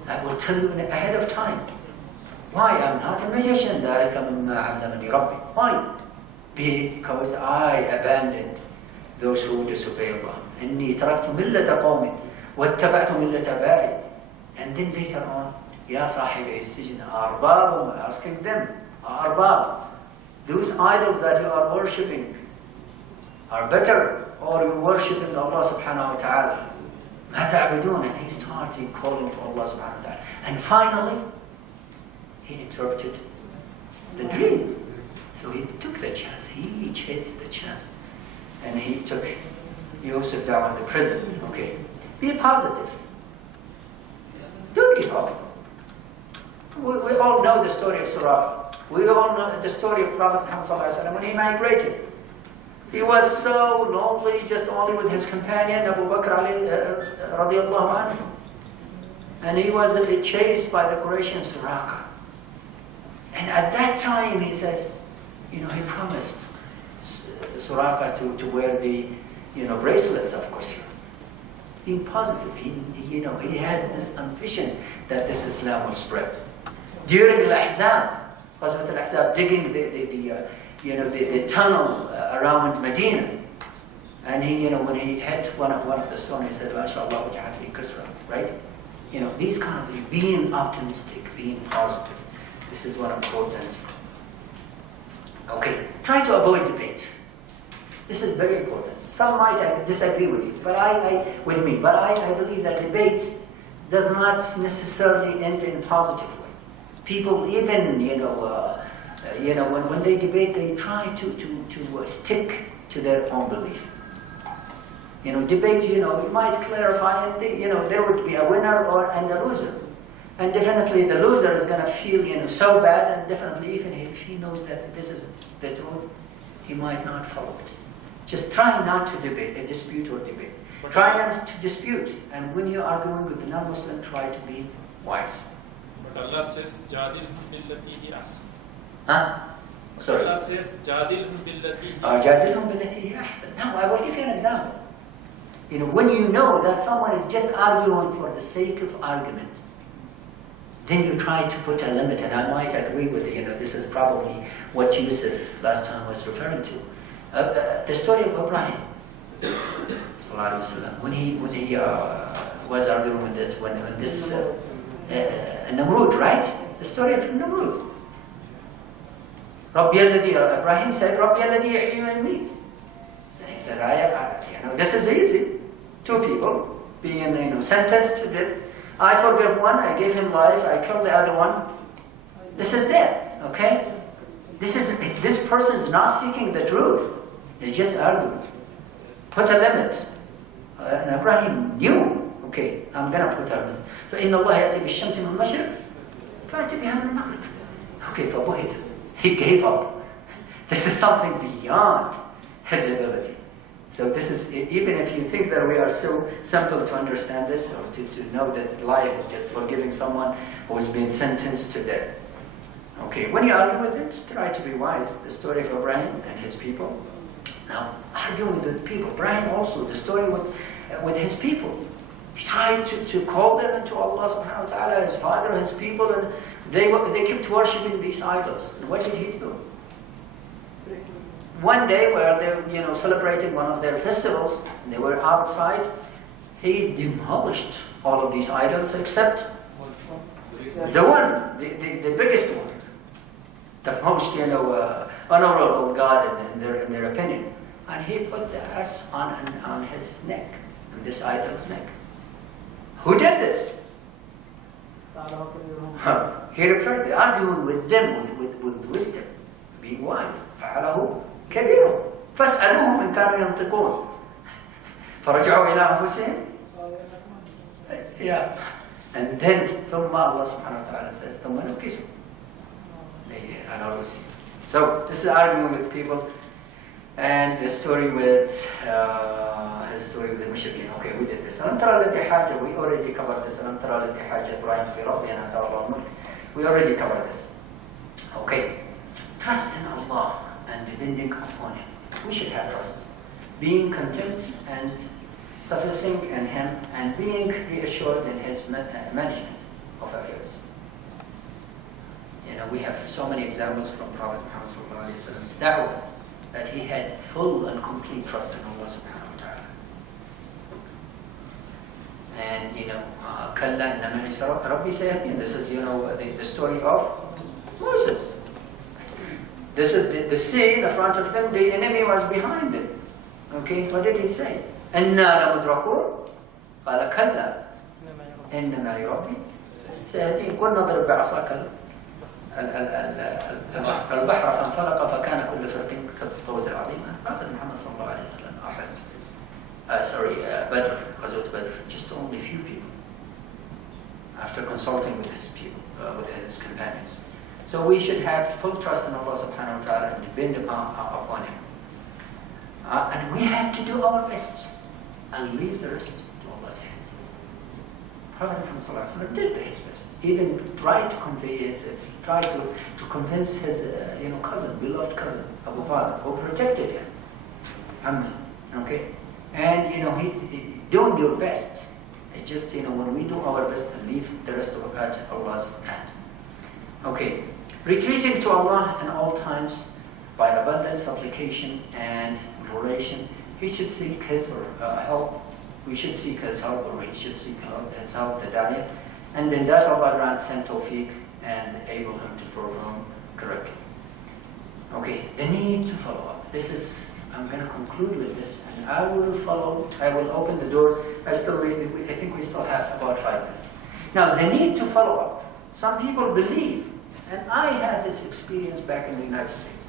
I will tell you ahead of time. Why? I'm not a magician. ذلك مما علمني ربي. Why? Because I abandoned those who disobey Allah. إني تركت ملة قوم واتبعت ملة آبائي. And then later on, يا صاحبي السجن أرباب, asking them, أرباب, those idols that you are worshipping are better, or you're worshipping Allah subhanahu wa ta'ala. ما تعبدون. And he started calling to Allah subhanahu wa ta'ala. And finally, he interpreted the dream. So he took the chance. He chased the chance. And he took Yusuf down in the prison. Okay. Be positive. Don't give up. We all know the story of Surah. We all know the story of Prophet Muhammad sallallahu alaihi wasallam when he migrated. He was so lonely, just only with his companion Abu Bakr radiallahu anhu. And he was chased by the Quraysh Suraka. And at that time, he says, he promised Suraka to wear the, bracelets of course. Being positive, he has this ambition that this Islam will spread. During Al-Ahzab, Ghazwat Al-Ahzab, digging the tunnel around Medina, and when he hit one of the stones, he said, "MashaAllah, waj'alni kusra," right? These kind of being optimistic, being positive. This is what important. Okay, try to avoid debate. This is very important. Some might disagree with you, but I believe that debate does not necessarily end in a positive way. People even, when they debate, they try to stick to their own belief. Debate, you might clarify, and there would be a winner and a loser. And definitely the loser is going to feel, so bad, and definitely even if he knows that this is the truth, he might not follow it. Just try not to dispute or debate. Try not to dispute. And when you're arguing with the non-Muslim, try to be wise. But Allah says, "Jadilhum billati hi ahsan." Sorry. Allah says, "Jadilhum billati hi ahsan." Jadilhum billati hi ahsan. Now, I will give you an example. When you know that someone is just arguing for the sake of argument, then you try to put a limit, and I might agree with this is probably what Yusuf last time was referring to. The story of Ibrahim, when he was arguing with this, when this Namrud, right? The story of Namrud. Ibrahim said, "Rabbi alladhi yuhyi wa yumeet." And he said, this is easy. Two people being sentenced to death. I forgive one, I gave him life, I killed the other one. This is death, okay? This person is not seeking the truth. He's just arguing. Put a limit. And Ibrahim knew, okay, I'm going to put a limit. فَإِنَّ اللَّهَ يَأْتِي بِالشَّمْسِ مِنَ الْمَشْرِقِ فَأْتِ بِهَا مِنَ الْمَغْرِبِ. Okay, فَبُهِتَ. He gave up. This is something beyond his ability. So this is, even if you think that we are so simple to understand this, or to know that life is just forgiving someone who has been sentenced to death. Okay, when you argue with them, try to be wise. The story of Ibrahim and his people. Now, arguing with the people. Ibrahim also, the story with his people. He tried to call them into Allah subhanahu wa ta'ala, his father, his people, and they kept worshipping these idols. And what did he do? One day, where they were, celebrating one of their festivals, and they were outside, he demolished all of these idols except the one, the biggest one, the most, honorable God in their opinion. And he put the S on his neck, on this idol's neck. Who did this? He referred to arguing with them with wisdom, being wise. فعله كبيرهم فاسألوهم إن كانوا ينطقون فرجعوا إلى أنفسهم. Yeah. And then ثم Allah subhanahu wa ta'ala says ثم نكسوا. So this is arguing with people, and the story with Mushrikeen. Okay, we did this. ألم ترى الذي حاجة, we already covered this. ألم ترى الذي حاجة إبراهيم في ربه أن آتاه الله الملك. We already covered this. Okay, trust in Allah and depending upon Him. We should have trust, being content and sufficing in Him, and being reassured in His management of affairs. We have so many examples from Prophet Muhammad ﷺ's da'wah that he had full and complete trust in Allah subhanahu wa ta'ala. And Kalla inna ma'i Rabbi sayyidin. This is the story of Moses. This is the sea in front of them, the enemy was behind them. Okay, what did he say? Inna la mudrakun qala kalla inna ma'i Rabbi sayyidin. Qul nadrib bi'asaka البحر فانفلق فكان كل فرق كالطود العظيم. Prophet Muhammad sallallahu alayhi wa sallam, Badr, غزوة Badr, just only a few people, after consulting with his people, with his companions. So we should have full trust in Allah subhanahu wa ta'ala and depend upon Him. And we have to do our best and leave the rest to Allah's hand. Prophet Muhammad sallallahu alayhi wa sallam did his best. Even tried to convey it, tried to convince his cousin, beloved cousin, Abu Talib, who protected him. Amen. Okay? And he doing your best. It's just when we do our best and leave the rest of it at Allah's hand. Okay. Retreating to Allah in all times by abundant supplication and oration. He should seek His help. We should seek His help, or we should seek His help, the Da'iyah. And then that Allah grants him tawfiq and enable him to perform correctly. Okay, the need to follow up. I'm going to conclude with this, and I will open the door. I think we still have about 5 minutes. Now, the need to follow up. Some people believe, and I had this experience back in the United States.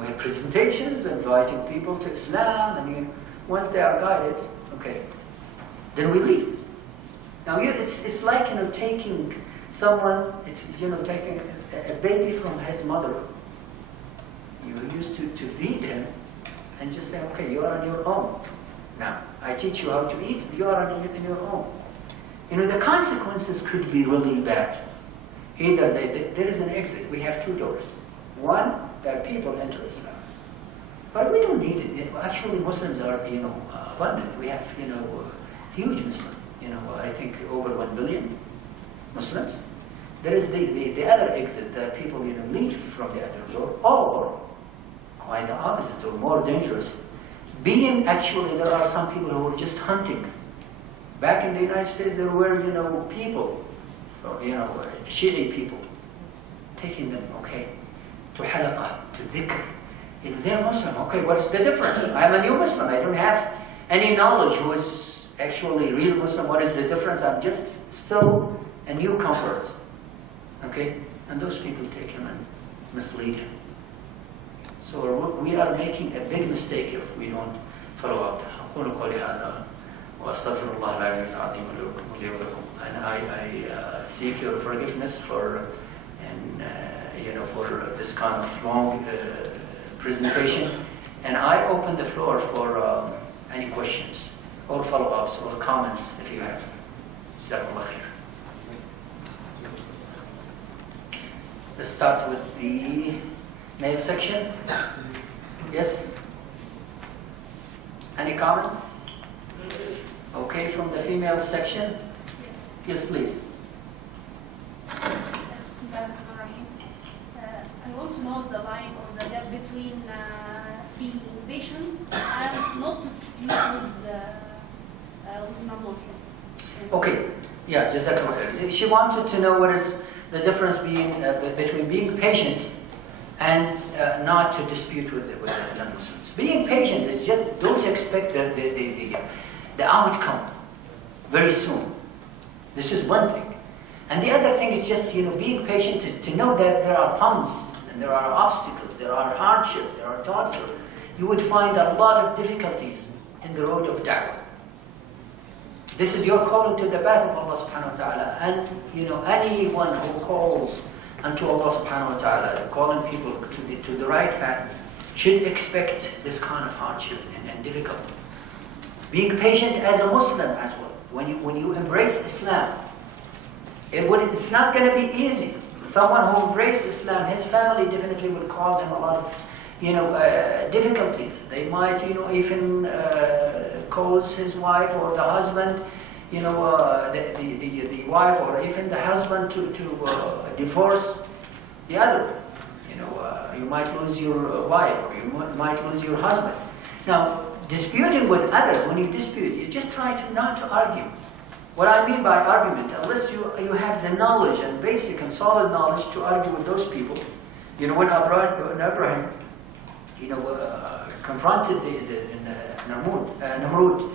We had presentations inviting people to Islam, and once they are guided, okay, then we leave. Now it's like taking someone, taking a baby from his mother. You used to feed him and just say, okay, you are on your own. Now I teach you how to eat. You are on your own. The consequences could be really bad. Either there is an exit. We have 2 doors. One, that people enter Islam, but we don't need it. Actually, Muslims are abundant. We have huge Muslims. I think over 1 billion Muslims. There is the other exit that people leave from the other door, or quite the opposite, or more dangerous. There are some people who are just hunting. Back in the United States, there were people, Shi'i people, taking them, okay, to halaqah, to dhikr. They're Muslim. Okay, what's the difference? I'm a new Muslim. I don't have any knowledge who is actually real Muslim. What is the difference? I'm just still a new convert. Okay? And those people take him and mislead him. So we are making a big mistake if we don't follow up. أقول قولي هذا وأستغفر الله العلي العظيم لي ولكم. And I seek your forgiveness for this kind of long presentation. And I open the floor for any questions or follow-ups or comments if you have. Jazakumullah khair. Let's start with the male section. Yes? Any comments? Okay, from the female section? Yes, please. I want to know the line or the gap between being patient and not to dispute with non-Muslim. Okay, yeah, Jazakallah khair. She wanted to know what is the difference between being patient and not to dispute with the non-Muslims. Being patient is just don't expect the outcome very soon. This is one thing. And the other thing is just, being patient is to know that there are bumps and there are obstacles, there are hardship, there are torture. You would find a lot of difficulties in the road of da'wah. This is your calling to the path of Allah subhanahu wa ta'ala. And, anyone who calls unto Allah subhanahu wa ta'ala, calling people to the right path, should expect this kind of hardship and difficulty. Being patient as a Muslim as well. When you embrace Islam, it's not going to be easy. Someone who embraces Islam, his family definitely would cause him a lot of, difficulties. They might, even cause his wife or the husband, the wife or even the husband to divorce the other. You might lose your wife or you might lose your husband. Now, disputing with others, when you dispute, you just try not to argue. What I mean by argument, unless you have the knowledge and basic and solid knowledge to argue with those people. When Abraham, confronted Namrud,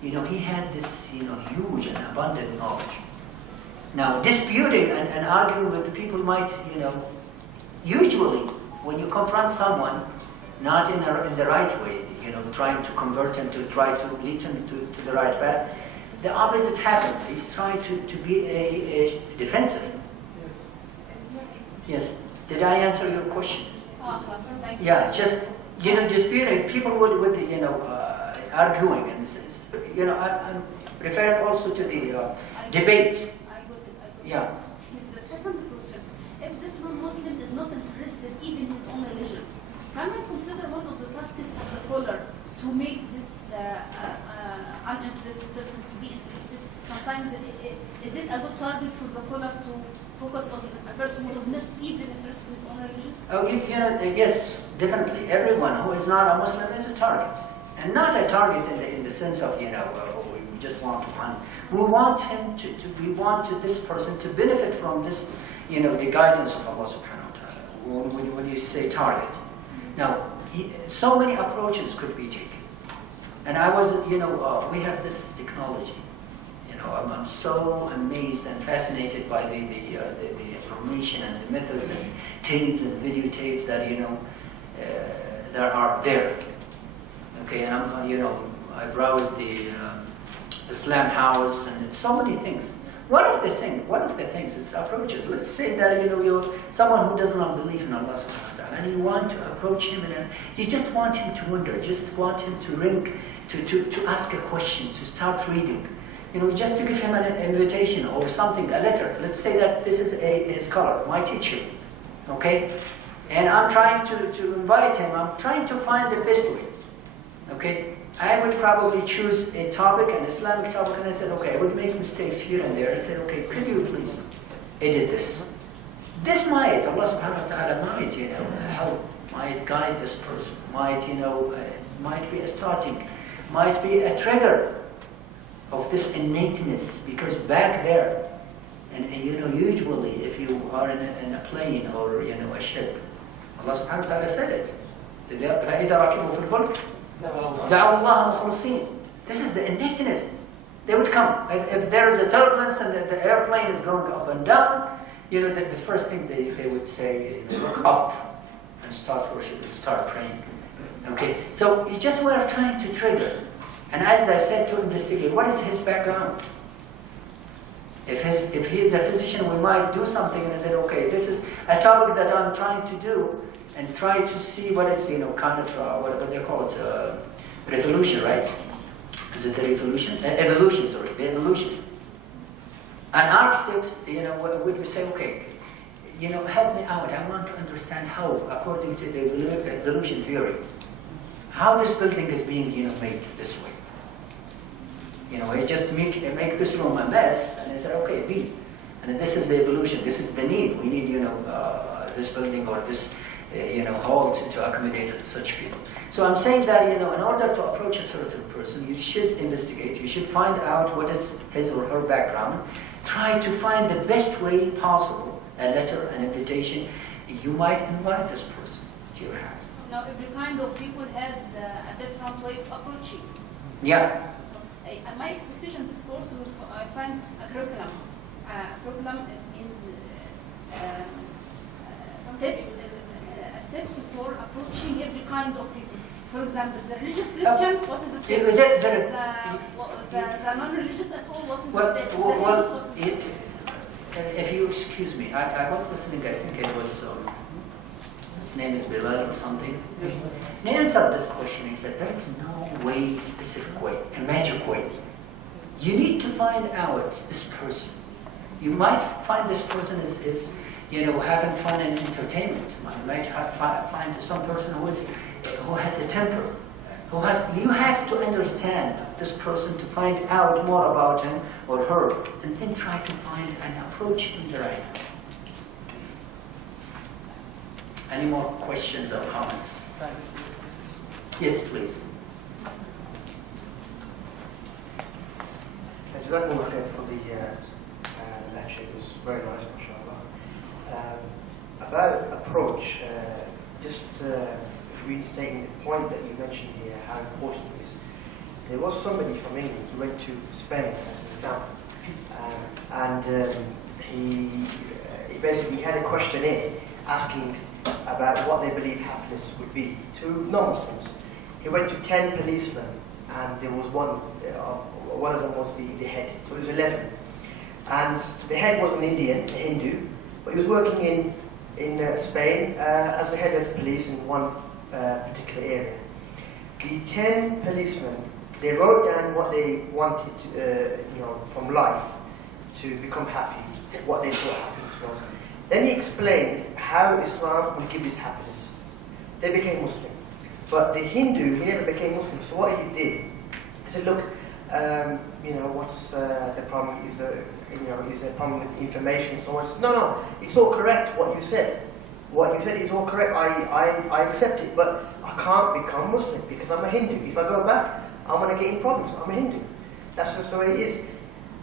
he had this, huge and abundant knowledge. Now, disputing and arguing with the people might, usually when you confront someone not in the right way, trying to convert him, to try to lead him to the right path, the opposite happens. He's trying to be a defensive. Yes. Did I answer your question? Yeah, just, disputing, people would arguing, and I'm referring also to the debate. Yeah. The second question, if this non-Muslim is not interested even in his own religion, can I consider one of the tasks of the caller to make this uninterested person to be interested? Sometimes, is it a good target for the caller to focus on a person who is not even interested in his own religion? Oh, yes, definitely. Everyone who is not a Muslim is a target. And not a target in the sense of, we just want to run. We want him we want this person to benefit from this, the guidance of Allah subhanahu wa ta'ala. When you say target. Now, so many approaches could be taken. And I was, we have this technology. I'm so amazed and fascinated by the information and the methods and tapes and videotapes that, that are there. Okay, and I browsed the Islam House and so many things. One of the things is approaches. Let's say that you're someone who does not believe in Allah subhanahu wa ta'ala, and you want to approach him, and you just want him to wonder, just want him to ring, to ask a question, to start reading. Just to give him an invitation or something, a letter. Let's say that this is a scholar, my teacher, okay? And I'm trying to invite him, I'm trying to find the best way, okay? I would probably choose a topic, an Islamic topic, and I said, okay, I would make mistakes here and there. I said, okay, could you please edit this? This might, Allah subhanahu wa ta'ala might, help, might guide this person, might, might be a starting, might be a trigger of this innateness, because back there, and usually if you are in a plane or a ship, Allah subhanahu wa ta'ala said it. فَإِذَا رَكِبُوا فِي الْفُلْكِ دَعَوُا اللَّهَ مُخْلِصِينَ. This is the innateness. They would come. If there is a turbulence and the airplane is going up and down, the first thing they would say, look up and start worshiping, start praying. Okay, so you just were trying to trigger. And as I said, to investigate, what is his background? If he is a physician, we might do something and I said, okay, this is a topic that I'm trying to do, and try to see what is, kind of, what they call it, revolution, right? Is it the revolution? Evolution, sorry, the evolution. An architect, would say, okay, help me out. I want to understand how, according to the evolution theory, how this building is being, made this way. I just make this room a mess, and I said, okay, B. And this is the evolution. This is the need. We need, this building or this, hall to accommodate such people. So I'm saying that, in order to approach a certain person, you should investigate. You should find out what is his or her background. Try to find the best way possible, a letter, an invitation. You might invite this person to your house. Now, every kind of people has a different way of approaching. Yeah. So, my expectation this course will find a curriculum. Curriculum means steps for approaching every kind of people. For example, the religious Christian, what is the steps? The non-religious at all, what is the steps? If you excuse me, I was listening, I think it was, his name is Bilal or something. He answered this question, he said, there is no way, specific way, a magic way. You need to find out this person. You might find this person is having fun and entertainment. You might find some person who has a temper. You have to understand this person to find out more about him or her, and then try to find an approach in the right way. Any more questions or comments? Yes, please. Jazakumullah khair for the lecture. It was very nice, mashallah. About approach, just restating the point that you mentioned here, how important it is. There was somebody from England who went to Spain as an example, and he basically had a questionnaire asking about what they believe happiness would be to non-Muslims. He went to 10 policemen, and there was one of them was the head, so it was 11. And the head was an Indian, a Hindu, but he was working in Spain as the head of police in one particular area. The 10 policemen, they wrote down what they wanted to, from life to become happy, what they thought happiness was. Then he explained how Islam would give this happiness. They became Muslim. But the Hindu, he never became Muslim, so what he did, he said, look, what's the problem? Is there a problem with information? So on. No, it's all correct what you said. What you said is all correct. I accept it, but I can't become Muslim because I'm a Hindu. If I go back, I'm going to get in problems. I'm a Hindu. That's just the way it is.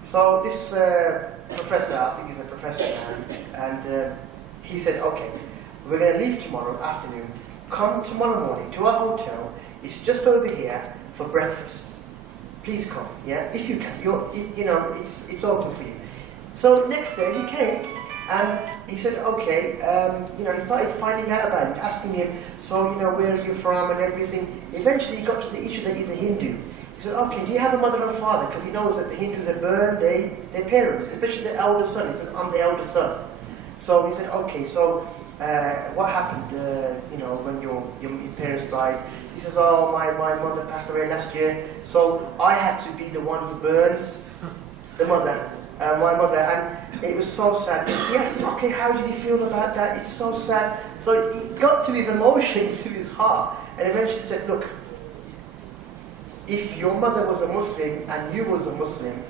So this professor, I think he's a professor now, and he said, okay, we're going to leave tomorrow afternoon. Come tomorrow morning to our hotel. It's just over here for breakfast. Please come, yeah, if you can. It's open for you. So next day he came, and he said, okay, he started finding out about it, asking him, so, where are you from and everything. Eventually he got to the issue that he's a Hindu. He said, okay, do you have a mother and father? Because he knows that the Hindus have burned their parents, especially the elder son. He said, I'm the elder son. So he said, okay, so what happened, when your parents died? He says, oh, my mother passed away last year, so I had to be the one who burns my mother, and it was so sad. He asked him, okay, how did he feel about that? It's so sad. So he got to his emotion, to his heart, and eventually said, look, if your mother was a Muslim and you was a Muslim,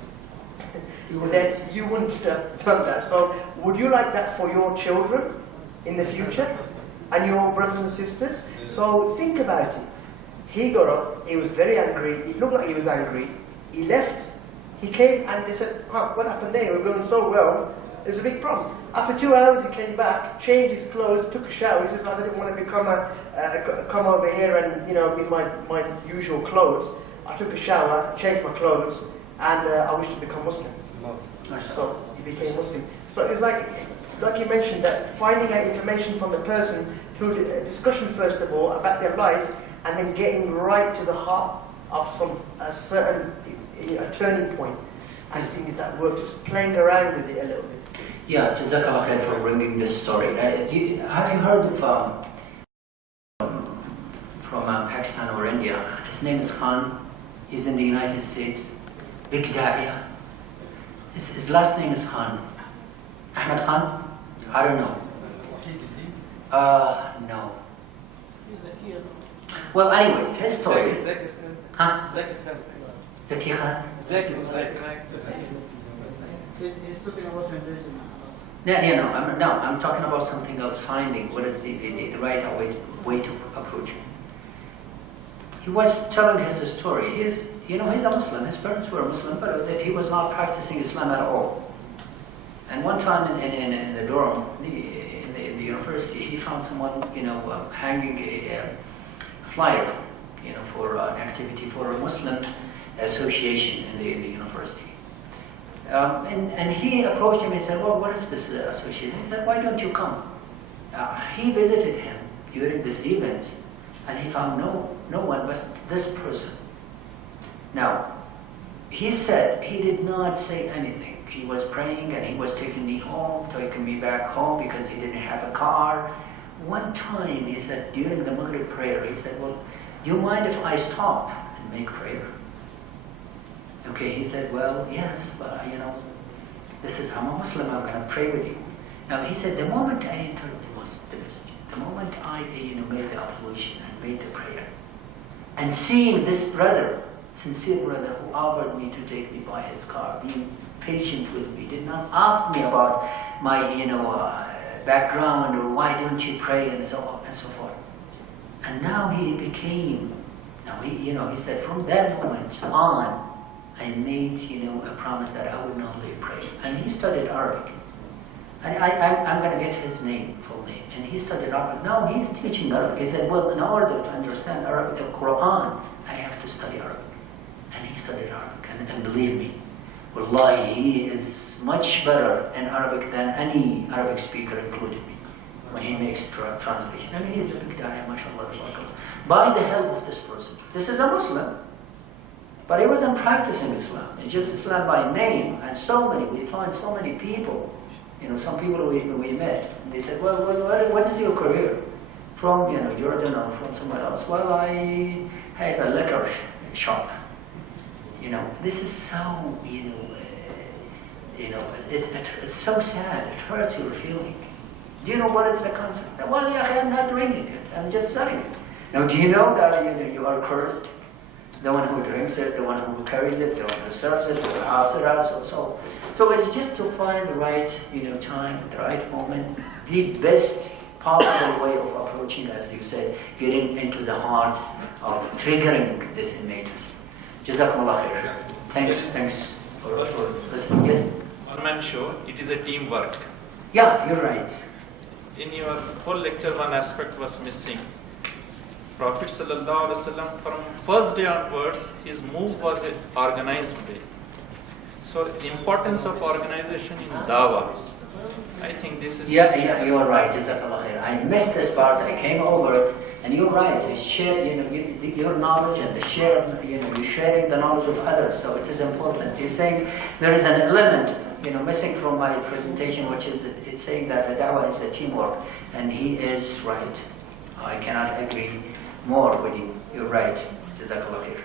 then you wouldn't have done that. So would you like that for your children in the future? And your brothers and sisters? So think about it. He got up, he was very angry, it looked like he was angry, he left, he came and they said, what happened there? We're going so well, there's a big problem. After 2 hours he came back, changed his clothes, took a shower. He says, I didn't want to come over here and, in my usual clothes. I took a shower, changed my clothes, and I wish to become Muslim. So he became Muslim. So it's like you mentioned, that finding out information from the person through the discussion first of all about their life, and then getting right to the heart of a certain turning point. and seeing if that works, just playing around with it a little bit. Yeah, Jazakallah khair for bringing this story. Have you heard of from Pakistan or India? His name is Khan. He's in the United States. Big Da'iyah. His last name is Khan. Ahmed Khan? I don't know. No. Well, anyway, his story. Huh? Zaki Khan? He's talking about Hinduism. No, I'm talking about something else, finding what is the right way to approach it. He was telling his story. He's a Muslim, his parents were Muslim, but he was not practicing Islam at all. And one time in the dorm, in the university, he found someone, hanging a flyer, for an activity for a Muslim association in the university. And he approached him and said, well, what is this association? He said, why don't you come? He visited him during this event, and he found no one but this person. Now, he said he did not say anything. He was praying and he was taking me back home because he didn't have a car. One time he said, during the Maghrib prayer, he said, well, do you mind if I stop and make prayer? Okay, he said, well, yes, but I'm a Muslim, I'm going to pray with you. Now he said, the moment I entered the masjid, the moment I made the ablution and made the prayer, and seeing this brother, sincere brother who offered me to take me by his car, being patient with me, did not ask me about my background or why don't you pray and so on and so forth. And now he said, from that moment on, I made, a promise that I would not leave praying. And he studied Arabic. And I'm going to get his full name. And he studied Arabic. Now he's teaching Arabic. He said, well, in order to understand Arabic, the Quran, I have to study Arabic. And he studied Arabic. And believe me, wallahi, he is much better in Arabic than any Arabic speaker, including me, when he makes translation. I mean, he is a big guy, mashallah, by the help of this person. This is a Muslim. But he wasn't practicing Islam. It's just Islam by name. And we find so many people, some people we met, and they said, well, what is your career? From, Jordan or from somewhere else? Well, I had a liquor shop. This is so, it's so sad. It hurts your feeling. Do you know what is the concept? Well, yeah, I'm not drinking it. I'm just selling it. Now, do you know that you are cursed? The one who drinks it, the one who carries it, the one who serves it, the one who asks it out, so it's just to find the right, time, the right moment, the best possible way of approaching, as you said, getting into the heart of triggering this innatness. Jazakumullah khair. Thanks for listening. Yes? One-man show, it is a teamwork. Yeah, you're right. In your whole lecture, one aspect was missing. Prophet ﷺ, from first day onwards, his move was an organized way. So, importance of organization in Dawah. I think this is... Yeah, you are right. Jazakallah khair. I missed this part. I came over it, and you're right. You share, your knowledge and the share, you're sharing the knowledge of others. So it is important. You're saying there is an element, missing from my presentation, which is it's saying that the Dawah is a teamwork, and he is right. I cannot agree more with you. You're right. Jazakallah khair.